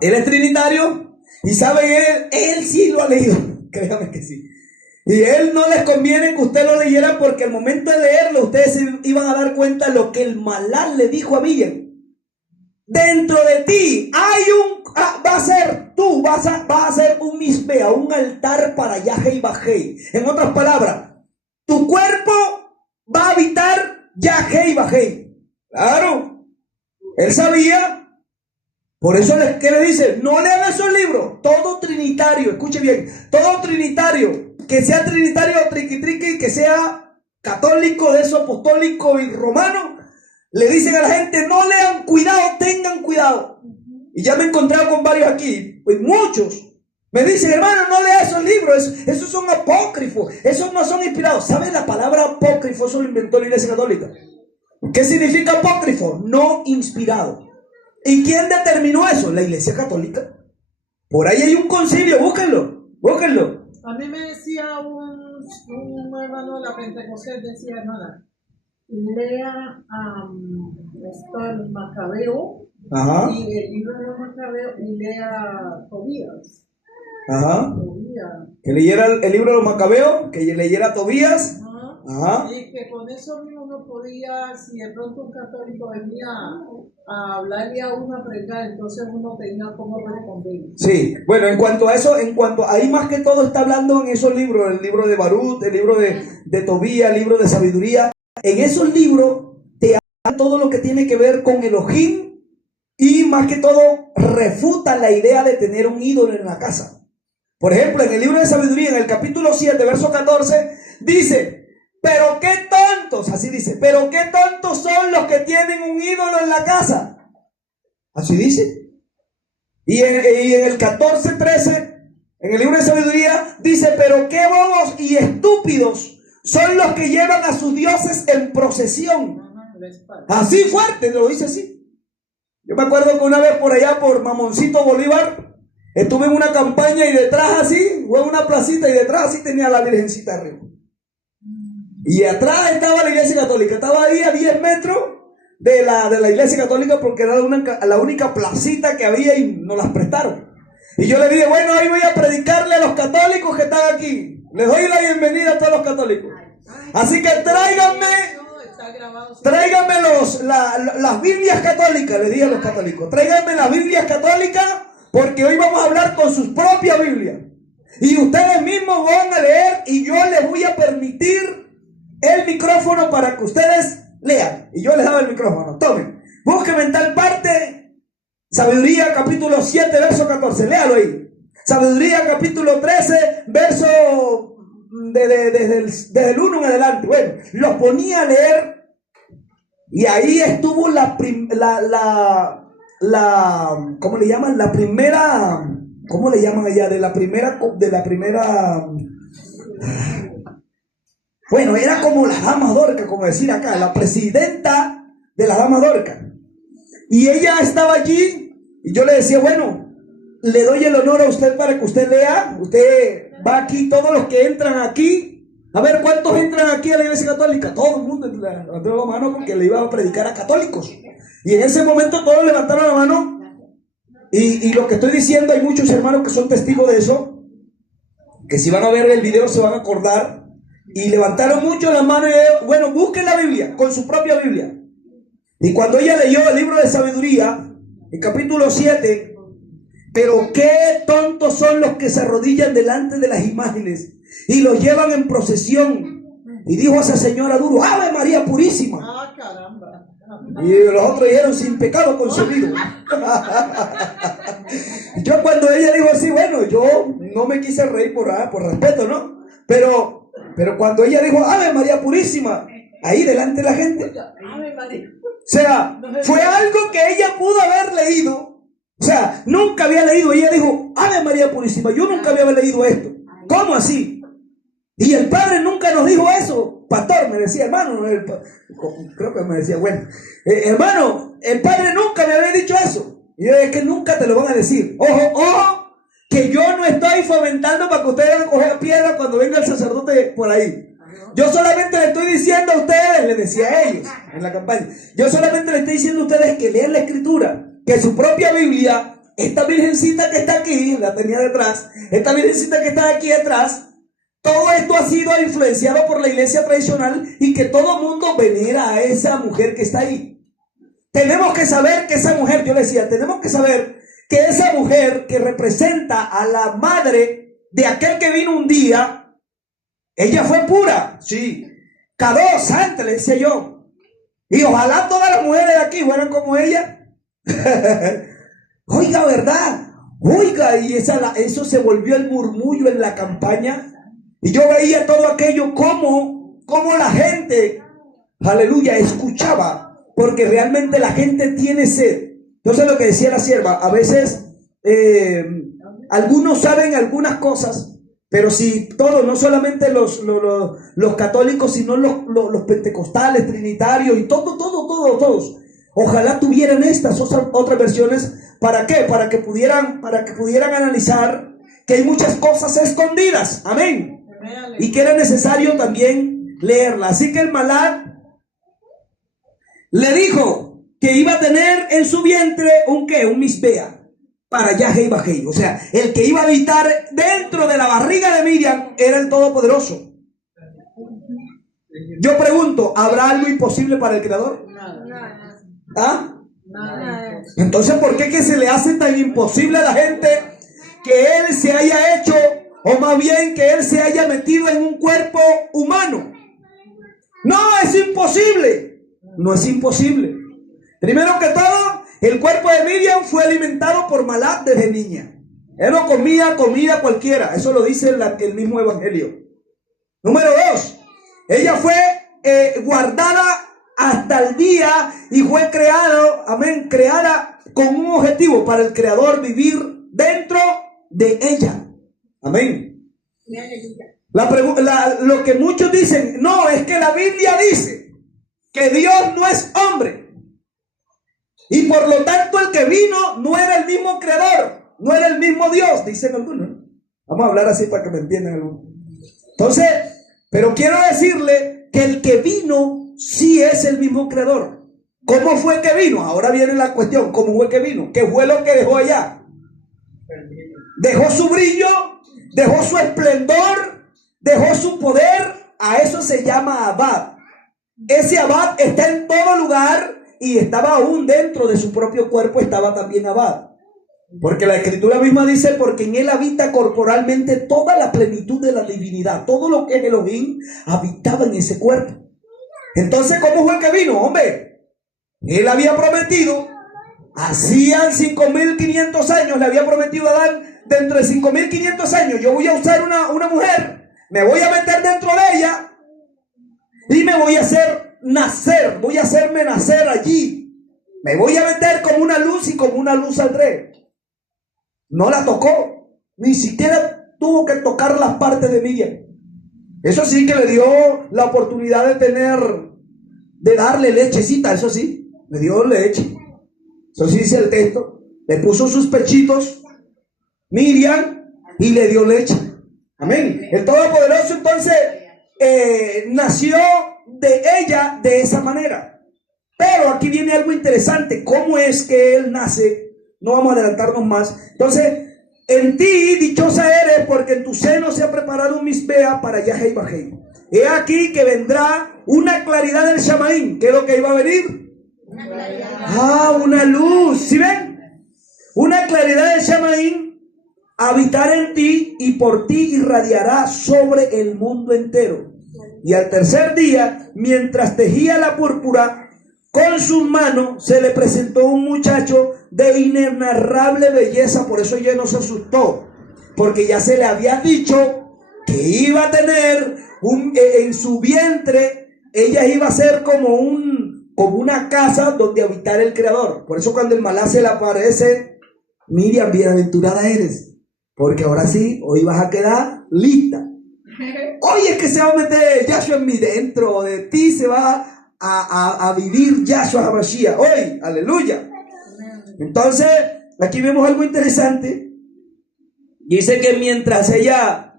él es trinitario, y saben, él sí lo ha leído, créanme que sí. Y él no les conviene que usted lo leyera, porque al momento de leerlo ustedes se iban a dar cuenta de lo que el Malal le dijo a Miriam. Dentro de ti hay va a ser un misbea, un altar para Yahweh y Bajei. En otras palabras, tu cuerpo va a habitar Yahweh y Bajei. Claro, él sabía. Por eso, ¿qué le dice? No lean esos libros. Todo trinitario, escuche bien, todo trinitario, que sea trinitario triqui, que sea católico, de eso apostólico y romano, le dicen a la gente, no lean, cuidado, tengan cuidado. Y ya me he encontrado con varios aquí, pues muchos me dicen, hermano, no lea esos libros, esos son apócrifos, esos no son inspirados. ¿Saben la palabra apócrifo? Eso lo inventó la Iglesia Católica. ¿Qué significa apócrifo? No inspirado. ¿Y quién determinó eso? La Iglesia Católica. Por ahí hay un concilio, búsquenlo. A mí me decía un hermano de la Pentecostés, decía, hermana, lea el Macabeo, Ajá. y el libro de los Macabeos, y lea Tobías. Ajá. Tobías. Que leyera el libro de los Macabeos, que leyera Tobías. Ajá. Y que con eso mismo uno podía, si de pronto un católico venía a hablarle a uno, a predicar, entonces uno tenía cómo responder. Sí, bueno, en cuanto a eso, ahí más que todo está hablando en esos libros, el libro de Barut, el libro de Tobías, el libro de sabiduría. En esos libros te habla todo lo que tiene que ver con Elohim, y más que todo refuta la idea de tener un ídolo en la casa. Por ejemplo, en el libro de sabiduría, en el capítulo 7, verso 14, dice, pero qué tontos, así dice, pero qué tontos son los que tienen un ídolo en la casa. Así dice. Y en el 14:13, en el libro de sabiduría, dice, pero qué bobos y estúpidos son los que llevan a sus dioses en procesión. Así fuerte, lo dice así. Yo me acuerdo que una vez por allá, por Mamoncito Bolívar, estuve en una campaña, y detrás así, fue una placita, y detrás así tenía la Virgencita arriba. Y atrás estaba la Iglesia Católica. Estaba ahí a 10 metros de la Iglesia Católica, porque era la única placita que había, y nos las prestaron. Y yo le dije, bueno, hoy voy a predicarle a los católicos que están aquí. Les doy la bienvenida a todos los católicos. Así que tráiganme las Biblias católicas, le dije a los católicos. Tráiganme las Biblias católicas, porque hoy vamos a hablar con sus propias Biblias. Y ustedes mismos van a leer, y yo les voy a permitir el micrófono para que ustedes lean. Y yo les daba el micrófono. Tomen, búsquenme en tal parte, Sabiduría capítulo 7, verso 14. Léalo ahí. Sabiduría capítulo 13, verso desde el 1 en adelante. Bueno, lo ponía a leer, y ahí estuvo ¿cómo le llaman? La primera, ¿cómo le llaman allá? De la primera bueno, era como la dama Dorca, como decir acá, la presidenta de la dama Dorca. Y ella estaba allí, y yo le decía, bueno, le doy el honor a usted para que usted lea. Usted va aquí, todos los que entran aquí, a ver, ¿cuántos entran aquí a la iglesia católica? Todo el mundo levantó la mano porque le iba a predicar a católicos. Y en ese momento todos levantaron la mano. Y lo que estoy diciendo, hay muchos hermanos que son testigos de eso, que si van a ver el video se van a acordar. Y levantaron mucho las manos y bueno, busquen la Biblia, con su propia Biblia. Y cuando ella leyó el libro de sabiduría, en capítulo 7, pero qué tontos son los que se arrodillan delante de las imágenes y los llevan en procesión. Y dijo a esa señora duro, Ave María Purísima. Ah, caramba. Y los otros dijeron, sin pecado concebido. Yo cuando ella dijo así, bueno, yo no me quise reír por respeto, ¿no? Pero cuando ella dijo, Ave María Purísima, ahí delante de la gente. Ave María. O sea, fue algo que ella pudo haber leído. O sea, nunca había leído. Ella dijo, Ave María Purísima, yo nunca había leído esto. ¿Cómo así? Y el padre nunca nos dijo eso. Pastor, me decía, hermano, creo que me decía, bueno, hermano, el padre nunca me había dicho eso. Y yo, es que nunca te lo van a decir. Ojo, ojo, que yo no estoy fomentando para que ustedes van a coger piedra cuando venga el sacerdote por ahí. Yo solamente le estoy diciendo a ustedes, le decía a ellos en la campaña, yo solamente le estoy diciendo a ustedes que lean la escritura, que su propia Biblia, esta virgencita que está aquí, la tenía detrás, esta virgencita que está aquí detrás, todo esto ha sido influenciado por la iglesia tradicional y que todo mundo venera a esa mujer que está ahí. Tenemos que saber que esa mujer, yo le decía, tenemos que saber que esa mujer que representa a la madre de aquel que vino un día, ella fue pura, sí, K2, santa, le decía yo. Y ojalá todas las mujeres de aquí fueran como ella. Oiga, ¿verdad? Oiga, y eso se volvió el murmullo en la campaña. Y yo veía todo aquello como la gente, aleluya, escuchaba. Porque realmente la gente tiene sed. Entonces lo que decía la sierva, a veces algunos saben algunas cosas. Pero si todos, no solamente los católicos, sino los pentecostales, trinitarios y todos, ojalá tuvieran estas otras versiones. ¿Para qué? Para que pudieran analizar que hay muchas cosas escondidas. Amén. Y que era necesario también leerla. Así que el Malak le dijo que iba a tener en su vientre un Misbea. Para Yahé y Bajé. O sea, el que iba a habitar dentro de la barriga de Miriam era el Todopoderoso. Yo pregunto, ¿habrá algo imposible para el Creador? ¿Ah? Entonces, ¿por qué que se le hace tan imposible a la gente que Él se haya hecho, o más bien que Él se haya metido en un cuerpo humano? No, es imposible. No es imposible. Primero que todo, el cuerpo de Miriam fue alimentado por Malak desde niña. Él no comía comida cualquiera. Eso lo dice el mismo evangelio. Número 2. Ella fue guardada hasta el día y fue creada con un objetivo para el Creador vivir dentro de ella. Amén. Lo que muchos dicen, no, es que la Biblia dice que Dios no es hombre. Y por lo tanto el que vino no era el mismo creador, no era el mismo Dios, dicen algunos. Vamos a hablar así para que me entiendan algunos. Entonces, pero quiero decirle que el que vino sí es el mismo creador. ¿Cómo fue que vino? Ahora viene la cuestión, ¿cómo fue que vino? ¿Qué fue lo que dejó allá? Dejó su brillo, dejó su esplendor, dejó su poder. A eso se llama Abad. Ese Abad está en todo lugar. Y estaba aún dentro de su propio cuerpo, estaba también Abad. Porque la escritura misma dice, porque en él habita corporalmente toda la plenitud de la divinidad. Todo lo que es Elohim habitaba en ese cuerpo. Entonces, ¿cómo fue que vino? Hombre, él había prometido, hacían 5.500 años, le había prometido a Adán, dentro de 5.500 años, yo voy a usar una mujer, me voy a meter dentro de ella y me voy a voy a hacerme nacer allí. Me voy a meter como una luz y como una luz saldré. No la tocó, ni siquiera tuvo que tocar las partes de Miriam. Eso sí que le dio la oportunidad de darle lechecita, eso sí, le dio leche. Eso sí dice el texto. Le puso sus pechitos Miriam y le dio leche. Amén. El Todopoderoso entonces nació de ella de esa manera. Pero aquí viene algo interesante. ¿Cómo es que él nace? No vamos a adelantarnos más. Entonces, en ti dichosa eres, porque en tu seno se ha preparado un misbea para Yahweh Bajei. He aquí que vendrá una claridad del Shamaín. ¿Qué es lo que iba a venir? Una luz. ¿Sí ven? Una claridad del Shamaín habitar en ti, y por ti irradiará sobre el mundo entero. Y al tercer día, mientras tejía la púrpura con sus manos, se le presentó un muchacho de inenarrable belleza. Por eso ella no se asustó, porque ya se le había dicho que iba a tener en su vientre, ella iba a ser como una casa donde habitar el Creador. Por eso cuando el malá se le aparece, Miriam, bienaventurada eres, porque ahora sí, hoy vas a quedar lista. Hoy es que se va a meter Yahshua en mi dentro, de ti se va a vivir Yahshua HaMashiach hoy, aleluya. Entonces, aquí vemos algo interesante. Dice que mientras ella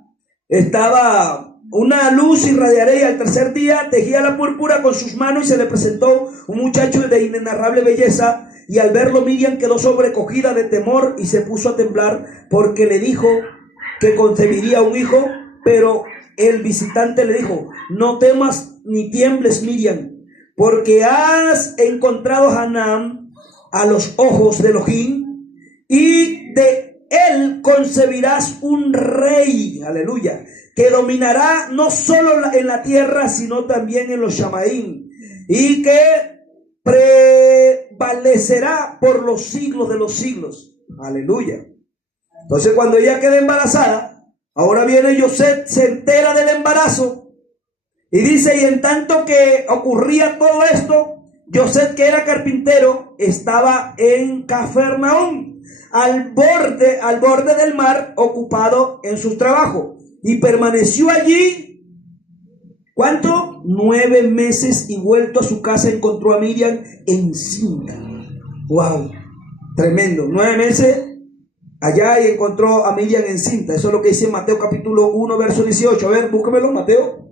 estaba, una luz irradiaré, y al tercer día tejía la púrpura con sus manos, y se le presentó un muchacho de inenarrable belleza, y al verlo Miriam quedó sobrecogida de temor y se puso a temblar, porque le dijo que concebiría un hijo. Pero el visitante le dijo: no temas ni tiembles, Miriam, porque has encontrado a Hanam a los ojos de Elohim, y de él concebirás un rey, aleluya, que dominará no solo en la tierra, sino también en los Shamaín, y que prevalecerá por los siglos de los siglos, aleluya. Entonces, cuando ella queda embarazada, ahora viene Yosef, se entera del embarazo, y dice: y en tanto que ocurría todo esto, Yosef, que era carpintero, estaba en Cafarnaúm, al borde del mar, ocupado en sus trabajos, y permaneció allí, ¿cuánto? 9 meses, y vuelto a su casa encontró a Miriam encinta. Wow, tremendo. 9 meses allá, y encontró a Miriam encinta. Eso es lo que dice en Mateo capítulo 1, verso 18. A ver, búscamelo, Mateo.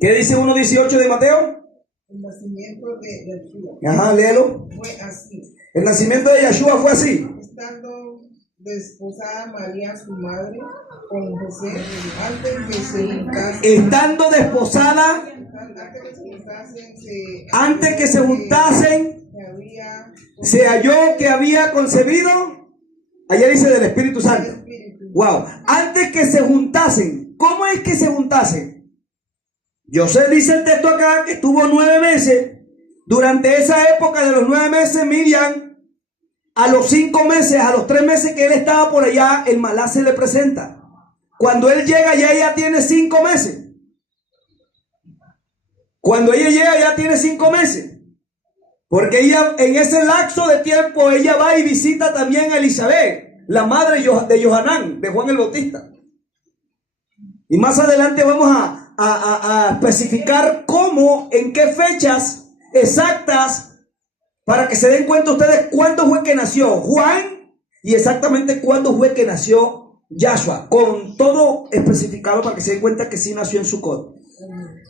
¿Qué dice 1:18 de Mateo? El nacimiento de Yeshua. Ajá, léelo. Fue así. El nacimiento de Yeshua fue así. Estando desposada María, su madre, con José, antes que se juntasen. Estando desposada, antes que se juntasen, se halló que había concebido. Allá dice del Espíritu Santo. Wow. Antes que se juntasen. ¿Cómo es que se juntasen? José dice el texto acá que estuvo 9 meses. Durante esa época de los 9 meses, Miriam, a los 5 meses, a los 3 meses que él estaba por allá, el malá se le presenta. Cuando él llega, ya ella tiene 5 meses. Cuando ella llega, ya tiene 5 meses. Porque ella, en ese lapso de tiempo, ella va y visita también a Elizabeth, la madre de Johanán, de Juan el Bautista. Y más adelante vamos a especificar cómo, en qué fechas exactas, para que se den cuenta ustedes cuándo fue que nació Juan y exactamente cuándo fue que nació Yahshua, con todo especificado para que se den cuenta que sí nació en Sucot.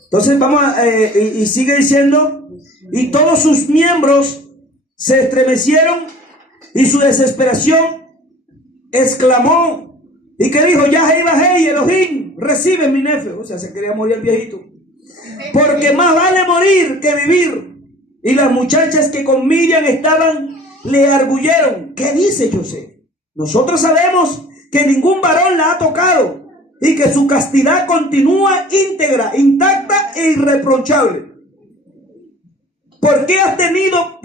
Entonces vamos y sigue diciendo: y todos sus miembros se estremecieron, y su desesperación exclamó, y que dijo: Yahweh Bajei, Elohim, recibe mi nefe. O sea, se quería morir el viejito, porque más vale morir que vivir. Y las muchachas que con Miriam estaban le arguyeron: ¿qué dice José? Nosotros sabemos que ningún varón la ha tocado, y que su castidad continúa íntegra, intacta e irreprochable. Porque ha tenido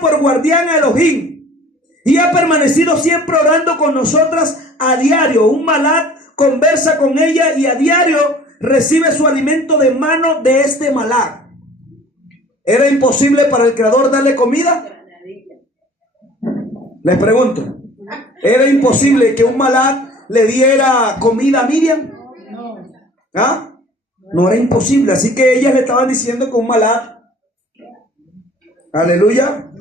por guardián a Elohim, y ha permanecido siempre orando con nosotras a diario. Un malad conversa con ella, y a diario recibe su alimento de mano de este malad. ¿Era imposible para el Creador darle comida? Les pregunto, ¿era imposible que un malak le diera comida a Miriam? ¿Ah? No era imposible, así que ellas le estaban diciendo que un malak, aleluya,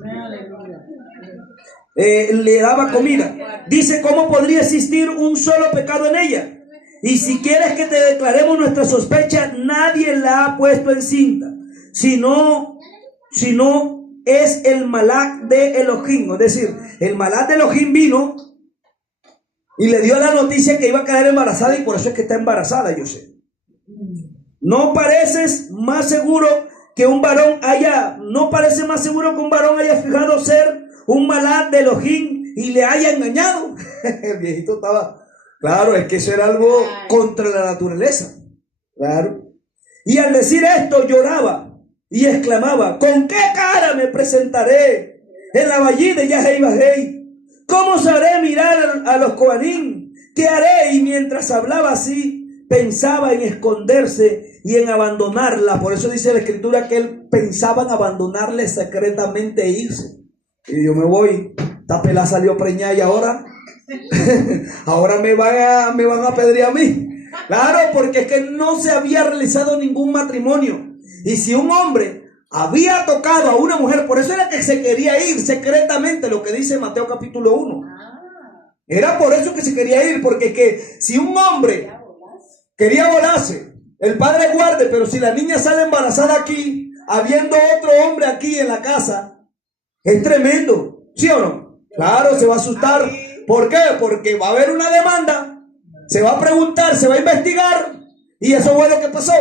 le daba comida. Dice, ¿cómo podría existir un solo pecado en ella? Y si quieres que te declaremos nuestra sospecha, nadie la ha puesto encinta, sino es el malak de Elohim. Es decir, el malak de Elohim vino y le dio la noticia que iba a quedar embarazada, y por eso es que está embarazada, yo sé. No pareces más seguro que un varón haya, no parece más seguro que un varón haya fijado ser un malak de Elohim y le haya engañado. El viejito estaba, claro, es que eso era algo contra la naturaleza. Claro. Y al decir esto lloraba y exclamaba, ¿con qué cara me presentaré en la vallida de Yahei Bajei? ¿Cómo sabré mirar a los Coanim? ¿Qué haré? Y mientras hablaba así, pensaba en esconderse y en abandonarla. Por eso dice la Escritura que él pensaba en abandonarle secretamente e irse. Y yo me voy, esta pelada salió preñada y ahora ahora me van a apedrear a mí. Claro, porque es que no se había realizado ningún matrimonio. Y si un hombre había tocado a una mujer, por eso era que se quería ir secretamente, lo que dice Mateo capítulo 1. Era por eso que se quería ir, porque es que si un hombre quería volarse, el padre guarde, pero si la niña sale embarazada aquí, habiendo otro hombre aquí en la casa, es tremendo, ¿sí o no? Claro, se va a asustar. ¿Por qué? Porque va a haber una demanda, se va a preguntar, se va a investigar, y eso fue lo que pasó.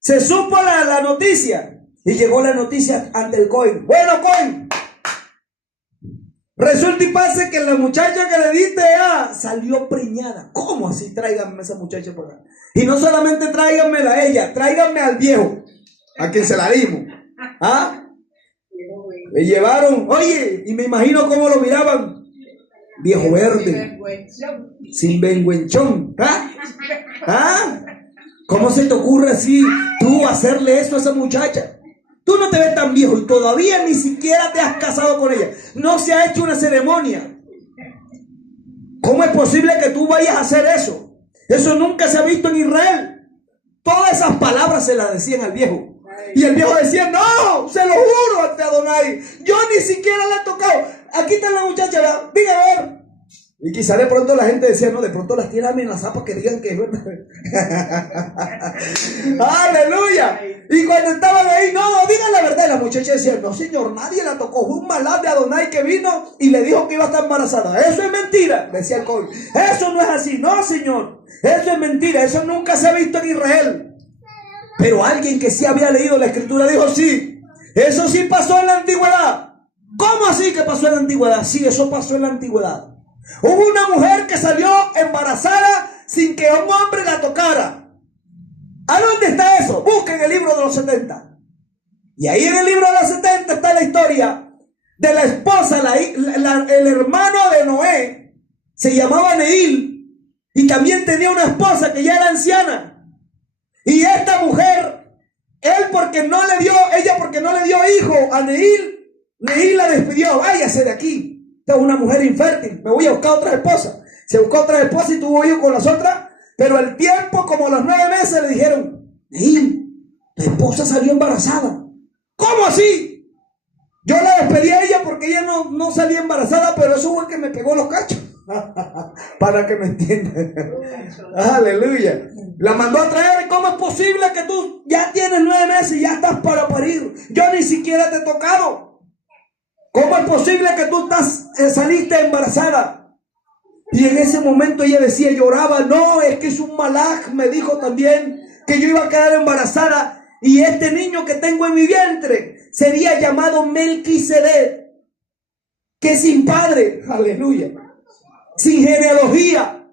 Se supo la noticia, y llegó la noticia ante el Cohen. Bueno, Cohen, resulta y pasa que la muchacha que le diste salió preñada. ¿Cómo así? Tráiganme a esa muchacha por acá. Y no solamente tráiganmela a ella, tráiganme al viejo, a quien se la dimos. ¿Ah? Le llevaron, oye, y me imagino cómo lo miraban. Viejo verde, sin vergüenchón. ¿Ah? ¿Ah? ¿Cómo se te ocurre así tú hacerle esto a esa muchacha? Tú no te ves tan viejo y todavía ni siquiera te has casado con ella. No se ha hecho una ceremonia. ¿Cómo es posible que tú vayas a hacer eso? Eso nunca se ha visto en Israel. Todas esas palabras se las decían al viejo. Y el viejo decía, no, se lo juro ante Adonai, yo ni siquiera le he tocado. Aquí está la muchacha, ¿verdad? Diga a ver. Y quizá de pronto la gente decía, no, de pronto las tiene amenazadas para que digan que es verdad. Aleluya. Y cuando estaban ahí, no, digan la verdad. Y la muchacha decía, no señor, nadie la tocó. Fue un malak de Adonai que vino y le dijo que iba a estar embarazada. Eso es mentira, decía el joven. Eso no es así. No señor, eso es mentira. Eso nunca se ha visto en Israel. Pero alguien que sí había leído la Escritura dijo, sí, eso sí pasó en la antigüedad. ¿Cómo así que pasó en la antigüedad? Sí, eso pasó en la antigüedad. Hubo una mujer que salió embarazada sin que un hombre la tocara. ¿A dónde está eso? Busquen el libro de los 70. Y ahí en el libro de los 70 está la historia de la esposa, el hermano de Noé, se llamaba Neil, y también tenía una esposa que ya era anciana. Y esta mujer, ella porque no le dio hijo a Neil la despidió. Váyase de aquí. Esta es una mujer infértil. Me voy a buscar otra esposa. Se buscó otra esposa y tuvo hijos con las otras. Pero al tiempo, como los 9 meses, le dijeron, Neil, tu esposa salió embarazada. ¿Cómo así? Yo la despedí a ella porque ella no salía embarazada, pero eso fue que me pegó los cachos. Para que me entiendan. Aleluya. La mandó a traer. ¿Cómo es posible que tú ya tienes 9 meses y ya estás para parir? Yo ni siquiera te he tocado. ¿Cómo es posible que tú saliste embarazada? Y en ese momento ella decía, lloraba, no, es que es un malaj, me dijo también que yo iba a quedar embarazada y este niño que tengo en mi vientre sería llamado Melquisedec, que sin padre, aleluya, sin genealogía.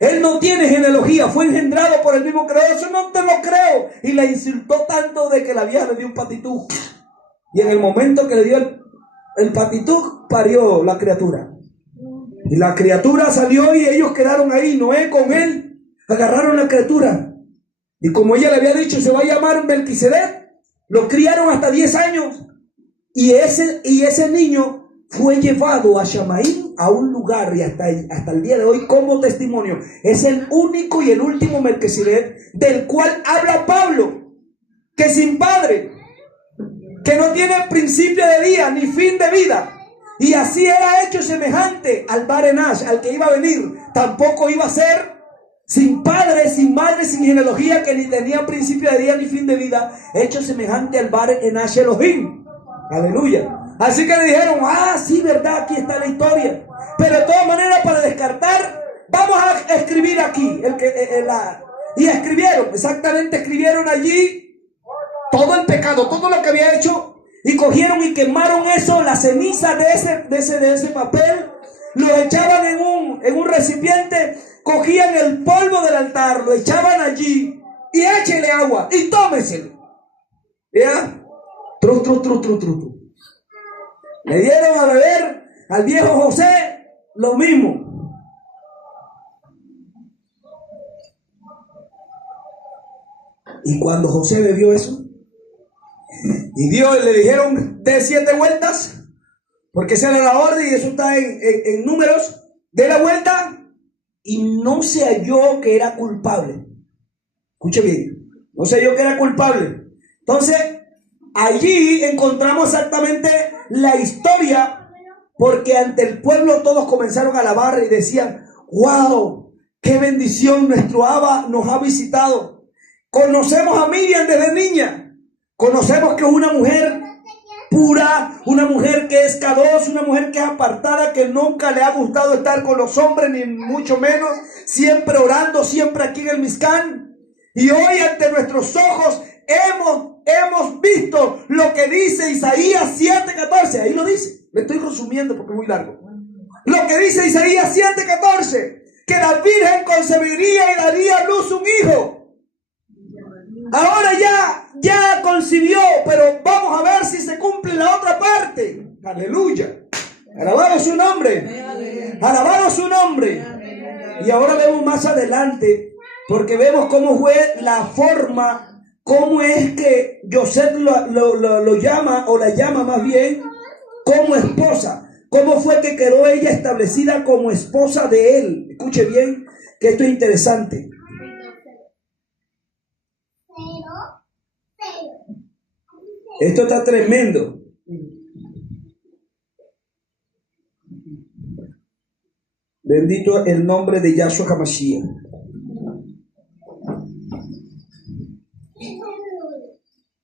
Él no tiene genealogía, fue engendrado por el mismo creador. Eso no te lo creo. Y la insultó tanto de que la vieja le dio un patitú. Y en el momento que le dio el patitú, parió la criatura. Y la criatura salió y ellos quedaron ahí, Noé con él. Agarraron la criatura. Y como ella le había dicho, se va a llamar Melquisedec, Lo criaron hasta 10 años. Y ese niño fue llevado a Shamaín a un lugar, y hasta el día de hoy como testimonio. Es el único y el último Melquisedec del cual habla Pablo, que sin padre, que no tiene principio de día ni fin de vida. Y así era hecho semejante al Bar Enash, al que iba a venir. Tampoco iba a ser sin padre, sin madre, sin genealogía, que ni tenía principio de día ni fin de vida, hecho semejante al Bar Enash Elohim. Aleluya. Así que le dijeron, sí, verdad, aquí está la historia. Pero de todas maneras, para descartar, vamos a escribir aquí. Y escribieron allí todo el pecado, todo lo que había hecho. Y cogieron y quemaron eso, la ceniza de ese papel. Lo echaban en un recipiente. Cogían el polvo del altar, lo echaban allí. Y échele agua y tómeselo. ¿Ya? Tru. Le dieron a beber al viejo José lo mismo. Y cuando José bebió eso, y le dijeron, dé 7 vueltas, porque esa era la orden, y eso está en números, dé la vuelta, y no se halló que era culpable. Escuche bien, no se halló que era culpable. Entonces, allí encontramos exactamente la historia, porque ante el pueblo todos comenzaron a alabar y decían, wow, qué bendición, nuestro Abba nos ha visitado. Conocemos a Miriam desde niña, conocemos que es una mujer pura, una mujer que es kadosh, una mujer que es apartada, que nunca le ha gustado estar con los hombres, ni mucho menos, siempre orando, siempre aquí en el Mizcán. Y hoy ante nuestros ojos hemos visto lo que dice Isaías 7:14. Ahí lo dice. Le estoy resumiendo porque es muy largo. Lo que dice Isaías 7:14. Que la Virgen concebiría y daría a luz un hijo. Ahora ya concibió, pero vamos a ver si se cumple la otra parte. Aleluya. Alabado su nombre. Alabado su nombre. Y ahora vemos más adelante, porque vemos cómo fue la forma, cómo es que José lo llama, o la llama más bien, como esposa. Cómo fue que quedó ella establecida como esposa de él. Escuche bien, que esto es interesante. Esto está tremendo. Bendito el nombre de Yahshua HaMashiach.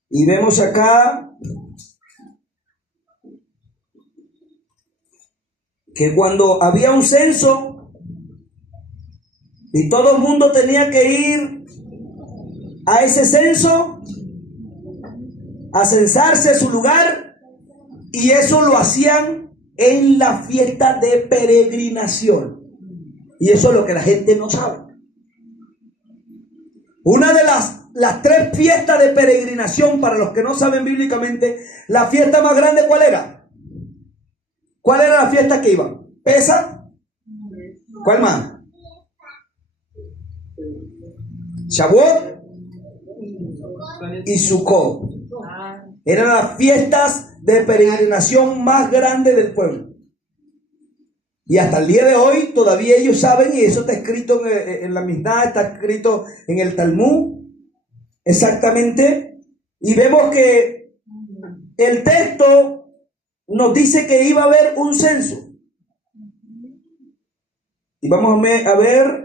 Y vemos acá que cuando había un censo y todo el mundo tenía que ir a ese censo, a censarse a su lugar, y eso lo hacían en la fiesta de peregrinación. Y eso es lo que la gente no sabe. Una de las 3 fiestas de peregrinación, para los que no saben bíblicamente, la fiesta más grande, ¿cuál era? ¿Cuál era la fiesta que iban? ¿Pesa? ¿Cuál más? Shavuot y Sukkot. Eran las fiestas de peregrinación más grandes del pueblo. Y hasta el día de hoy todavía ellos saben, y eso está escrito en la Mishnah, está escrito en el Talmud, exactamente. Y vemos que el texto nos dice que iba a haber un censo. Y vamos a ver.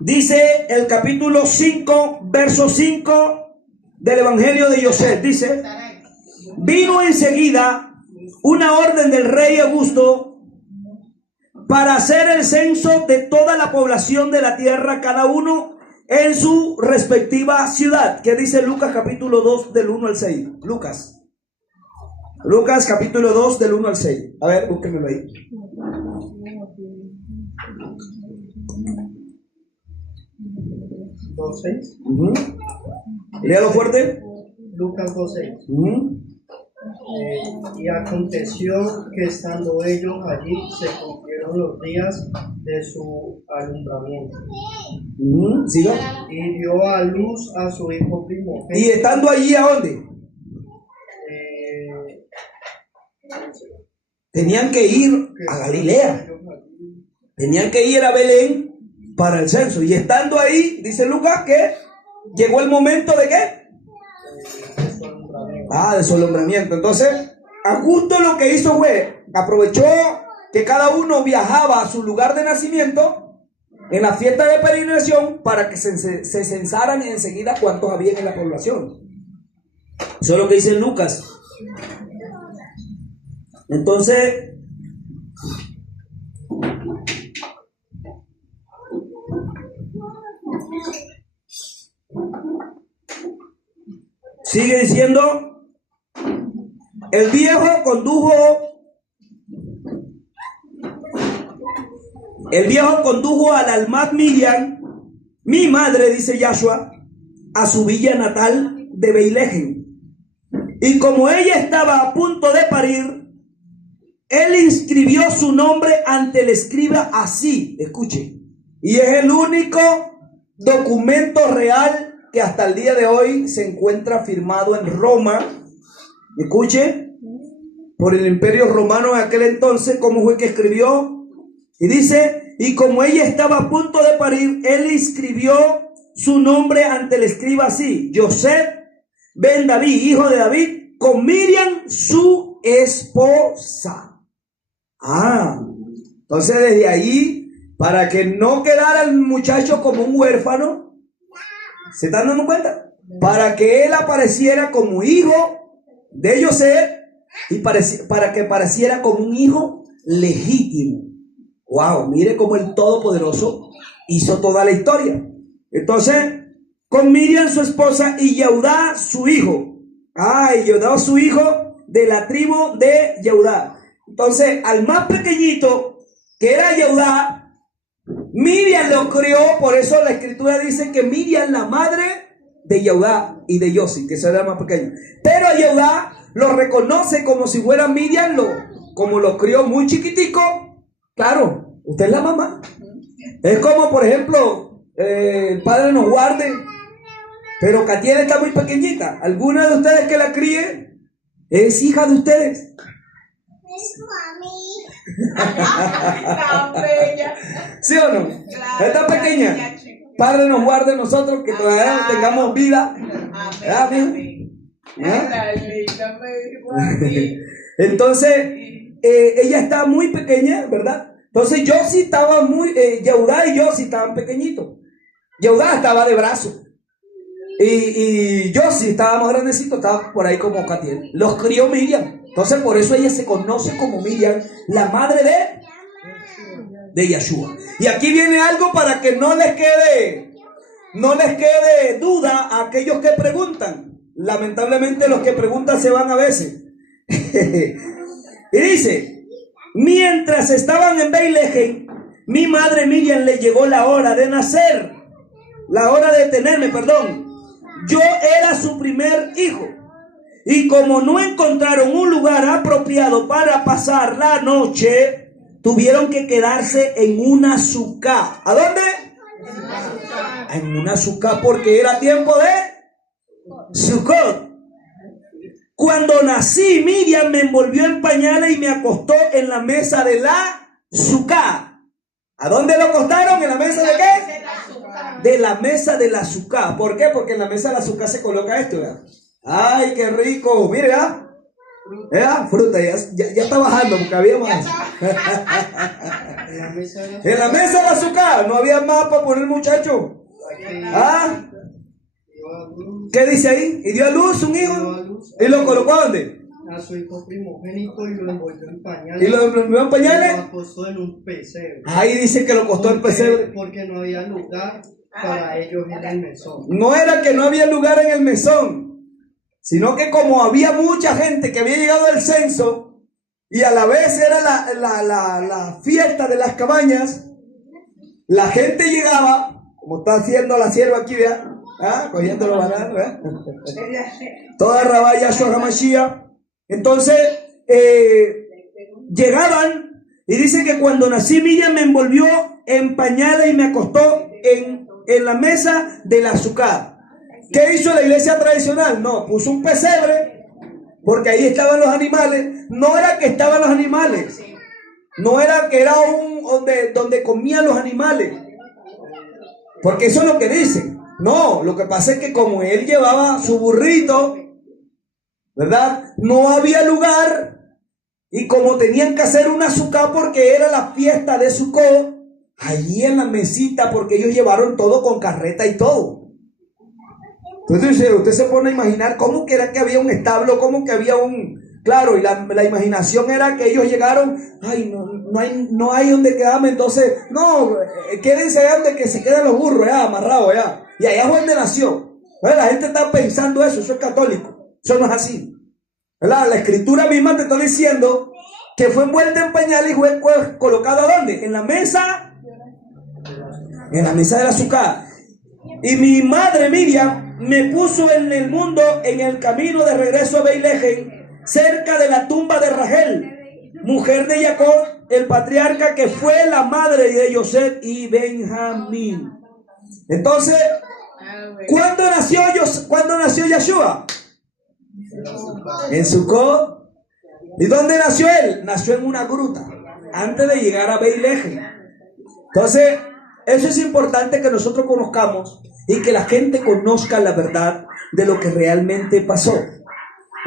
Dice el capítulo 5, verso 5 del Evangelio de Yosef. Dice: vino enseguida una orden del rey Augusto para hacer el censo de toda la población de la tierra, cada uno en su respectiva ciudad. ¿Qué dice Lucas capítulo 2 del 1 al 6? Lucas capítulo 2 del 1 al 6. A ver, búsquenmelo ahí. ¿2:6? Léalo fuerte. Lucas 2:6. Y aconteció que estando ellos allí se cumplieron los días de su alumbramiento. Siga. Y dio a luz a su hijo Y primogénito. estando allí, ¿a dónde? eh, Tenían que ir a Galilea. Tenían que ir a Belén para el censo. Y estando ahí, dice Lucas, que llegó el momento de ¿qué? De su alumbramiento. De su alumbramiento. Entonces, a justo lo que hizo fue, aprovechó que cada uno viajaba a su lugar de nacimiento en la fiesta de peregrinación para que se censaran enseguida cuántos había en la población. Eso es lo que dice Lucas. Entonces, sigue diciendo, el viejo condujo al almad Miriam, mi madre, dice Yahshua, a su villa natal de Beilejem. Y como ella estaba a punto de parir, él inscribió su nombre ante el escriba así, escuche, y es el único documento real que hasta el día de hoy se encuentra firmado en Roma, escuche, por el Imperio Romano en aquel entonces. ¿Cómo fue que escribió? Y dice, y como ella estaba a punto de parir, él inscribió su nombre ante el escriba así, Joseph ben David, hijo de David, con Miriam su esposa. Entonces desde ahí, para que no quedara el muchacho como un huérfano, ¿se están dando cuenta? Para que él apareciera como hijo de José y para que pareciera como un hijo legítimo. Wow, mire cómo el Todopoderoso hizo toda la historia. Entonces, con Miriam su esposa y Yehudá su hijo. Y Yehudá su hijo de la tribu de Yehudá. Entonces, al más pequeñito, que era Yehudá, Miriam lo crió. Por eso la escritura dice que Miriam, la madre de Yehudá y de Yossi, que era más pequeño. Pero a Yehudá lo reconoce como si fuera Miriam, como lo crió muy chiquitico. Claro, usted es la mamá. Es como, por ejemplo, el Padre nos guarde, pero Catiel está muy pequeñita. ¿Alguna de ustedes que la críe es hija de ustedes? ¿Sí o no? Está pequeña. Padre nos guarde nosotros que todavía no tengamos vida. Entonces, ella está muy pequeña, ¿verdad? Entonces Yossi estaba Yehudá y Yossi estaban pequeñitos. Yehudá estaba de brazo. Y Yossi estaba más grandecito, estaba por ahí como Catiel. Los crió Miriam. Entonces por eso ella se conoce como Miriam, la madre de Yahshua. Y aquí viene algo para que no les quede duda a aquellos que preguntan. Lamentablemente los que preguntan se van a veces. Y dice, mientras estaban en Beilejem, mi madre Miriam le llegó la hora de nacer, la hora de tenerme, perdón. Yo era su primer hijo. Y como no encontraron un lugar apropiado para pasar la noche, tuvieron que quedarse en una sucá. ¿A dónde? En una sucá, porque era tiempo de Sukkot. Cuando nací, Miriam me envolvió en pañales y me acostó en la mesa de la sucá. ¿A dónde lo acostaron? ¿En la mesa de qué? De la mesa de la sucá. ¿Por qué? Porque en la mesa de la sucá se coloca esto, ¿verdad? ¡Ay, qué rico! Mire, ¿verdad? Fruta, ya está bajando porque había más. En la mesa de la sucá no había más para poner muchacho. ¿Qué dice ahí? Y dio a luz un hijo. ¿Y lo colocó a dónde? A su hijo primogénito y lo envolvió en pañales. ¿Y lo envolvió en pañales? Y lo acostó en un pesebre. Ahí dice que lo acostó en pesebre. Porque no había lugar para ellos en el mesón. No era que no había lugar en el mesón, sino que como había mucha gente que había llegado al censo y a la vez era la fiesta de las cabañas, la gente llegaba, como está haciendo la sierva aquí, ¿verdad? Cogiendo los bananos, ¿verdad? Toda Rabá Yahshua HaMashiach, Entonces, llegaban y dice que cuando nací Miriam me envolvió en pañales y me acostó en la mesa del azúcar. ¿Qué hizo la iglesia tradicional? No, puso un pesebre porque ahí estaban los animales. No era que estaban los animales, no era que era donde comían los animales, porque eso es lo que dicen. No, lo que pasa es que como él llevaba su burrito, ¿verdad? No había lugar, y como tenían que hacer un azúcar porque era la fiesta de Sukkot, allí en la mesita, porque ellos llevaron todo con carreta y todo. Entonces usted se pone a imaginar cómo que era que había un establo, cómo que había un... Claro, y la imaginación era que ellos llegaron, ay, no hay donde quedarme, entonces, no, quédense allá donde que se quedan los burros, ya, amarrados, ya. Y allá fue donde nació. Bueno, la gente está pensando eso es católico, eso no es así. ¿Verdad? La escritura misma te está diciendo que fue envuelta en pañales y fue colocado ¿a dónde? En la mesa del azúcar. Y mi madre Miriam me puso en el mundo en el camino de regreso a Beilejem, cerca de la tumba de Rachel, mujer de Jacob, el patriarca, que fue la madre de José y Benjamín. Entonces, ¿cuándo nació Yeshua? En Sukkot. ¿Y dónde nació él? Nació en una gruta antes de llegar a Beilejem. Entonces, eso es importante que nosotros conozcamos y que la gente conozca la verdad de lo que realmente pasó.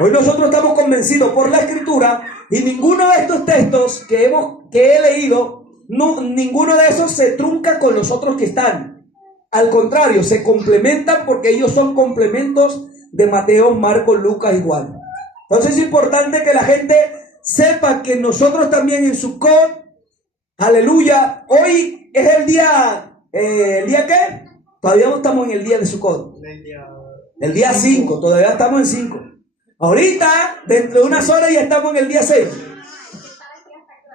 Hoy nosotros estamos convencidos por la escritura, y ninguno de estos textos que he leído, ninguno de esos se trunca con los otros que están. Al contrario, se complementan porque ellos son complementos de Mateo, Marcos, Lucas y Juan. Entonces es importante que la gente sepa que nosotros también en Sukkot, aleluya, hoy es el día ¿qué? Todavía no estamos en el día de Sukkot. El día 5, todavía estamos en 5. Ahorita, dentro de unas horas ya estamos en el día 6.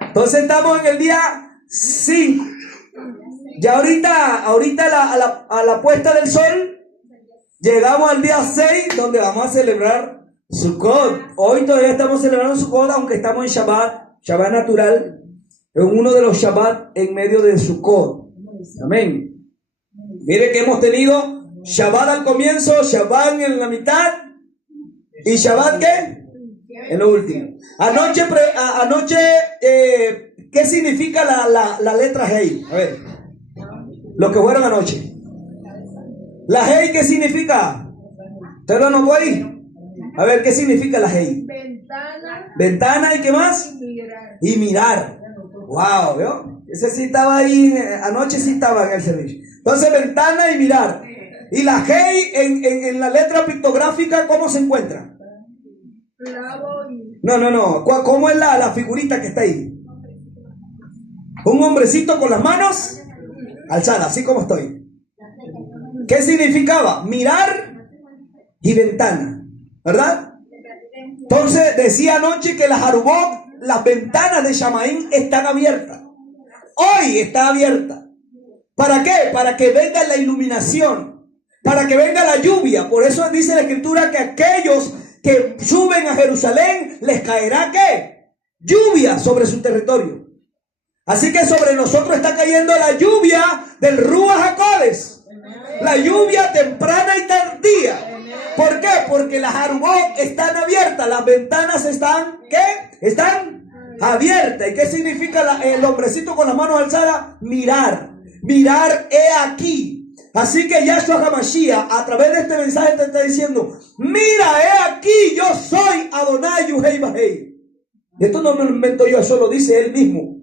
Entonces estamos en el día 5. Ya ahorita a la puesta del sol, llegamos al día 6, donde vamos a celebrar Sukkot. Hoy todavía estamos celebrando Sukkot, aunque estamos en Shabbat natural, en uno de los Shabbat en medio de Sukkot. Amén. Mire que hemos tenido Shabbat al comienzo, Shabbat en la mitad y Shabbat ¿qué? En lo último. Anoche, ¿qué significa la letra Hei? A ver, lo que fueron anoche. La Hei, ¿qué significa? ¿Usted lo anotó ahí? A ver, ¿qué significa la Hei? Ventana y ¿qué más? Y mirar. Wow, ¿vio? Ese sí estaba ahí, anoche sí estaba en el servicio. Entonces, ventana y mirar. Y la Hei en la letra pictográfica, ¿cómo se encuentra? No. ¿Cómo es la figurita que está ahí? Un hombrecito con las manos alzadas, así como estoy. ¿Qué significaba? Mirar y ventana, ¿verdad? Entonces, decía anoche que las Arubot, las ventanas de Shamaín están abiertas. Hoy está abierta. ¿Para qué? Para que venga la iluminación, para que venga la lluvia. Por eso dice la escritura que aquellos que suben a Jerusalén les caerá ¿qué? Lluvia sobre su territorio. Así que sobre nosotros está cayendo la lluvia del Ruach HaKodesh, la lluvia temprana y tardía. ¿Por qué? Porque las Arubot están abiertas, las ventanas están ¿qué? Están abiertas. ¿Y qué significa el hombrecito con las manos alzadas? Mirar, he aquí. Así que Yahshua HaMashiach a través de este mensaje te está diciendo, mira, he aquí, yo soy Adonai Yuhei Bahei. Esto no me lo invento yo, eso lo dice él mismo.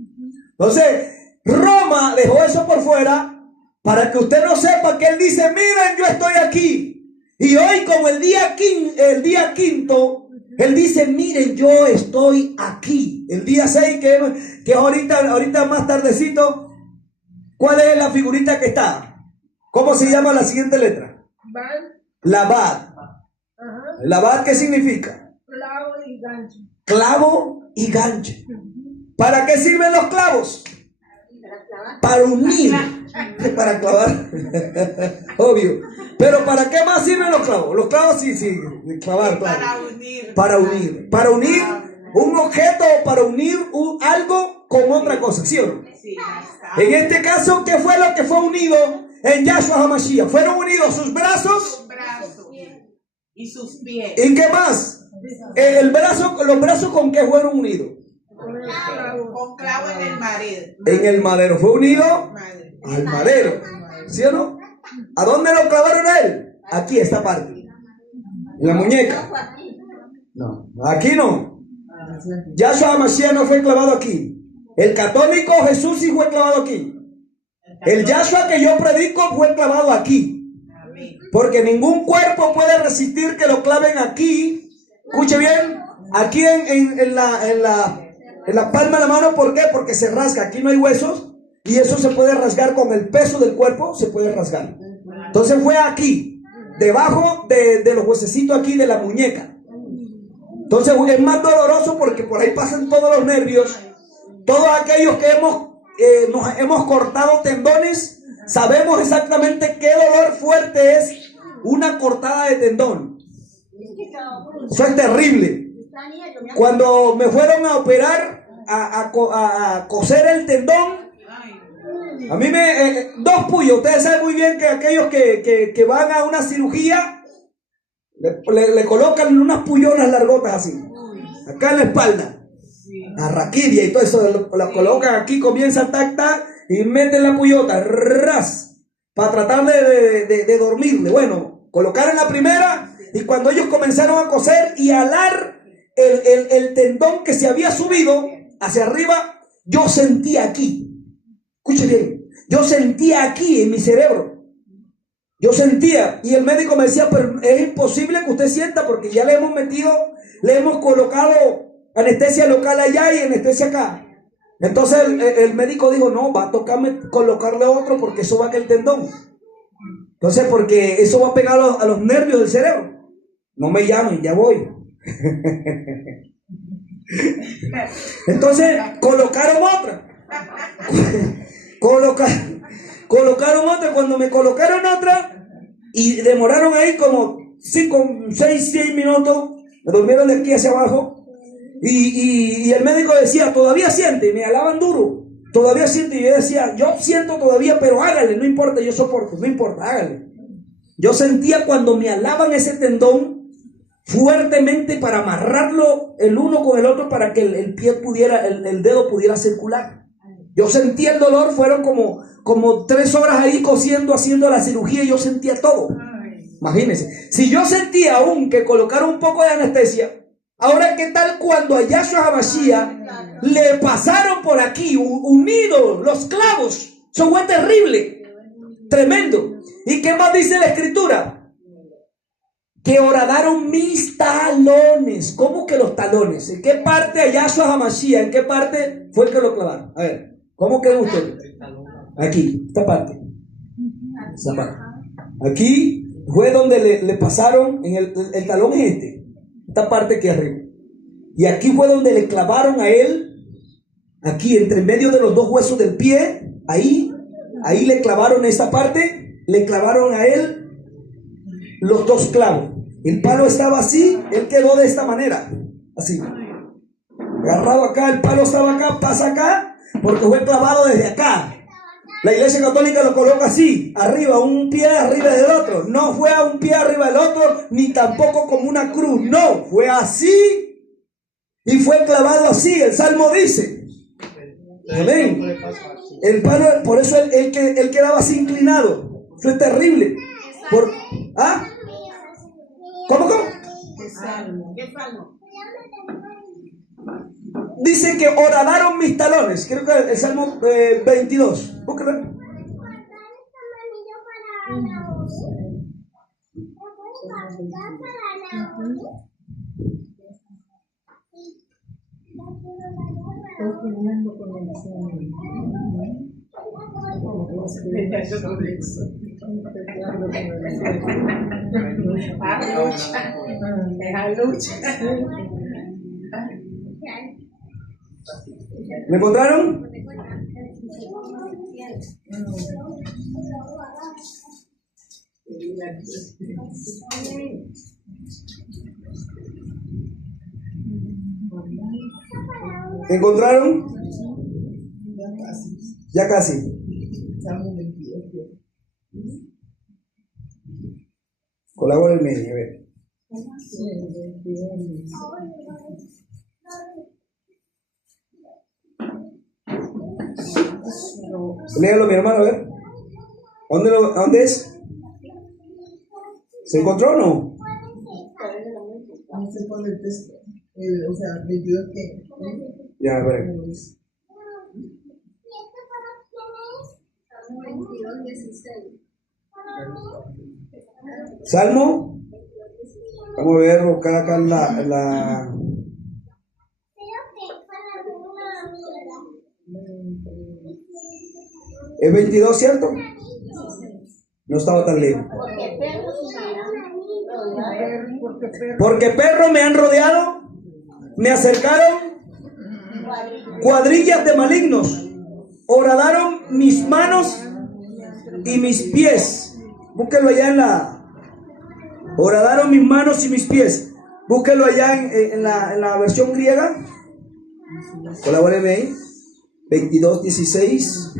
Entonces, Roma dejó eso por fuera para que usted no sepa que él dice, miren, yo estoy aquí. Y hoy como el día quinto, él dice, miren, yo estoy aquí. El día 6, que ahorita más tardecito, ¿cuál es la figurita que está? ¿Cómo se llama la siguiente letra? La Bad. ¿La Bad qué significa? Clavo y gancho. Clavo y gancho. ¿Para qué sirven los clavos? Para unir, para clavar. Obvio. Pero ¿para qué más sirven los clavos? Los clavos sí, clavar, claro. Para unir. Para unir un objeto o para unir algo con otra cosa, ¿sí o no? En este caso, ¿qué fue lo que fue unido en Yahshua HaMashiach? Fueron unidos sus brazos y sus pies. ¿Y qué más? Los brazos ¿con qué fueron unidos? Con clavo en el madero. En el madero. Fue unido al madero. ¿Sí o no? ¿A dónde lo clavaron a él? Aquí, esta parte. En la muñeca. No, aquí no. Yahshua HaMashiach no fue clavado aquí. El católico Jesús sí fue clavado aquí. El Yahshua que yo predico fue clavado aquí. Porque ningún cuerpo puede resistir que lo claven aquí. Escuche bien. Aquí en la palma de la mano. ¿Por qué? Porque se rasga. Aquí no hay huesos. Y eso se puede rasgar con el peso del cuerpo. Se puede rasgar. Entonces fue aquí. Debajo de los huesecitos aquí de la muñeca. Entonces es más doloroso porque por ahí pasan todos los nervios. Todos aquellos que nos hemos cortado tendones, sabemos exactamente qué dolor fuerte es una cortada de tendón. Eso es terrible. Cuando me fueron a operar, a coser el tendón, a mí dos puyos. Ustedes saben muy bien que aquellos que van a una cirugía, le colocan unas pullonas largotas así, acá en la espalda. A raquidia y todo eso, la colocan aquí, comienza tac tac y meten la puyota, ras, para tratar de dormirle. Bueno, colocaron la primera y cuando ellos comenzaron a coser y alar el tendón que se había subido hacia arriba, yo sentía aquí, escuche bien, yo sentía aquí en mi cerebro, yo sentía, y el médico me decía, pero es imposible que usted sienta porque ya le hemos colocado anestesia local allá y anestesia acá. Entonces el médico dijo, no, va a tocarme colocarle otro porque eso va a caer el tendón. Entonces, porque eso va a pegar a los nervios del cerebro. No me llamen, ya voy. Entonces, colocaron otra. Colocaron otra. Cuando me colocaron otra, y demoraron ahí como 6 minutos, me durmieron de aquí hacia abajo. Y el médico decía, todavía siente, me alaban duro, todavía siente, y yo decía, yo siento todavía, pero hágale, no importa, yo soporto, no importa, hágale. Yo sentía cuando me alaban ese tendón fuertemente para amarrarlo el uno con el otro para que el pie pudiera, el dedo pudiera circular. Yo sentía el dolor, fueron como 3 horas ahí cosiendo, haciendo la cirugía, y yo sentía todo. Imagínense, si yo sentía aún que colocaron un poco de anestesia, ahora, ¿qué tal cuando a Yahshua HaMashiach le pasaron por aquí unidos los clavos? Eso fue terrible, tremendo. ¿Y qué más dice la escritura? Que horadaron mis talones. ¿Cómo que los talones? ¿En qué parte a Yahshua HaMashiach? ¿En qué parte fue que lo clavaron? A ver, ¿cómo quedó usted? Aquí, esta parte. Esta parte. Aquí fue donde le pasaron, el talón es este. Esta parte aquí arriba. Y aquí fue donde le clavaron a él, aquí entre medio de los dos huesos del pie, ahí le clavaron esta parte, le clavaron a él los 2 clavos. El palo estaba así, él quedó de esta manera, así, agarrado acá, el palo estaba acá, pasa acá, porque fue clavado desde acá. La iglesia católica lo coloca así, arriba, un pie arriba del otro. No fue a un pie arriba del otro, ni tampoco como una cruz. No, fue así y fue clavado así. El Salmo dice. Amén. El palo, por eso él quedaba así inclinado. Eso es terrible. ¿Ah? ¿Cómo? ¿Qué salmo? Dice que horadaron mis talones. Creo que el Salmo 22. Búsquelo. ¿Me encontraron? ¿Encontraron? Ya casi. Colabora en medio, a ver. Léalo, mi hermano, a ver. ¿Dónde es? ¿Se encontró o no? No sé cuál es el texto. O sea, 22 que. Ya, a ver. Salmo. Vamos a ver, buscar acá la. ¿Es 22, cierto? No estaba tan lejos. Porque perros me han rodeado, me acercaron cuadrillas de malignos, horadaron mis manos y mis pies. Búsquenlo allá en la. Horadaron mis manos y mis pies. Búsquenlo allá en la versión griega. Colabóreme ahí. 22:16.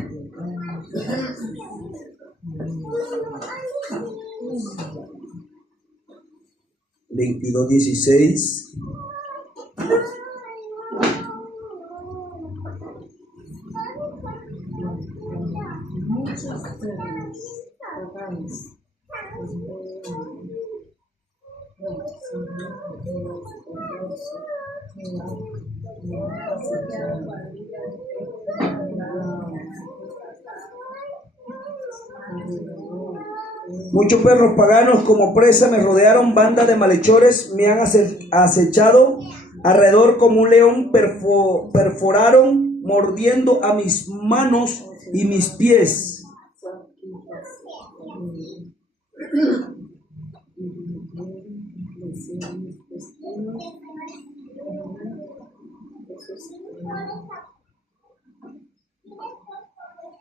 Muchos perros paganos como presa me rodearon, bandas de malhechores me han acechado alrededor como un león, perforaron mordiendo a mis manos y mis pies.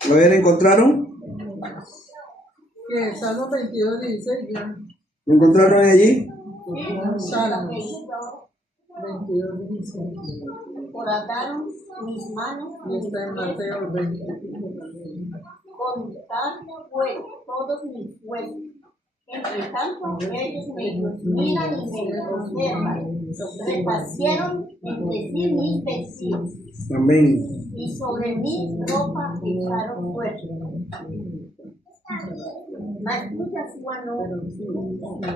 ¿Lo encontraron? ¿Qué? Salmo 22, 16 ya. ¿Lo encontraron allí? Salmo 22, 16. Horadaron mis manos Y está en Mateo 20. con carne fuego, todos mis huesos. Entre tanto, ellos me miran y me observan. Repartieron entre sí mis vestidos. Amén. Y sobre mi ropa echaron fuego.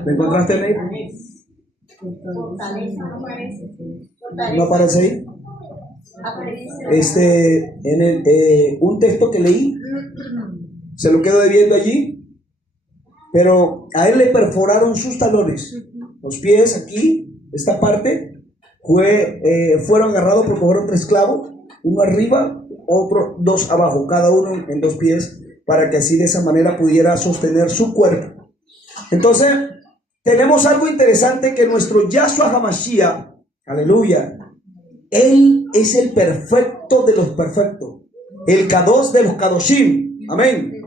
¿Lo encontraste ahí? Fortaleza no aparece. ¿No aparece ahí? Un texto que leí, se lo quedo debiendo allí, pero a él le perforaron sus talones, los pies aquí, esta parte, fueron agarrados porque fueron 3 clavos, uno arriba, otro 2 abajo, cada uno en 2 pies, para que así de esa manera pudiera sostener su cuerpo. Entonces, tenemos algo interesante, que nuestro Yahshua HaMashiach, aleluya, Él es el perfecto de los perfectos, el Kadosh de los Kadoshim, amén.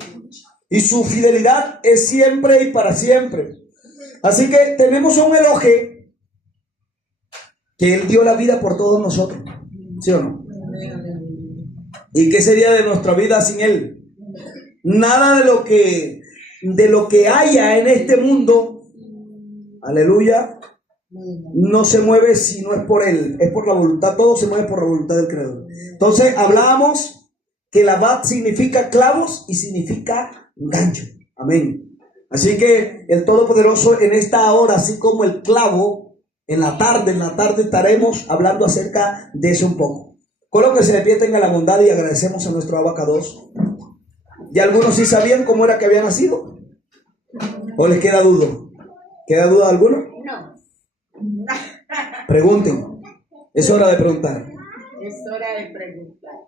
Y su fidelidad es siempre y para siempre. Así que tenemos un Elohe que Él dio la vida por todos nosotros, ¿sí o no? ¿Y qué sería de nuestra vida sin Él? Nada de lo que haya en este mundo, aleluya, no se mueve si no es por Él, es por la voluntad, todo se mueve por la voluntad del Creador. Entonces hablábamos que la bat significa clavos y significa gancho, amén. Así que el Todopoderoso en esta hora, así como el clavo, en la tarde estaremos hablando acerca de eso un poco. Colóquense de pie, tenga la bondad y agradecemos a nuestro Abacados. ¿Y algunos sí sabían cómo era que había nacido? ¿O les queda duda? ¿Queda duda de alguno? No. Pregunten. Es hora de preguntar. Es hora de preguntar.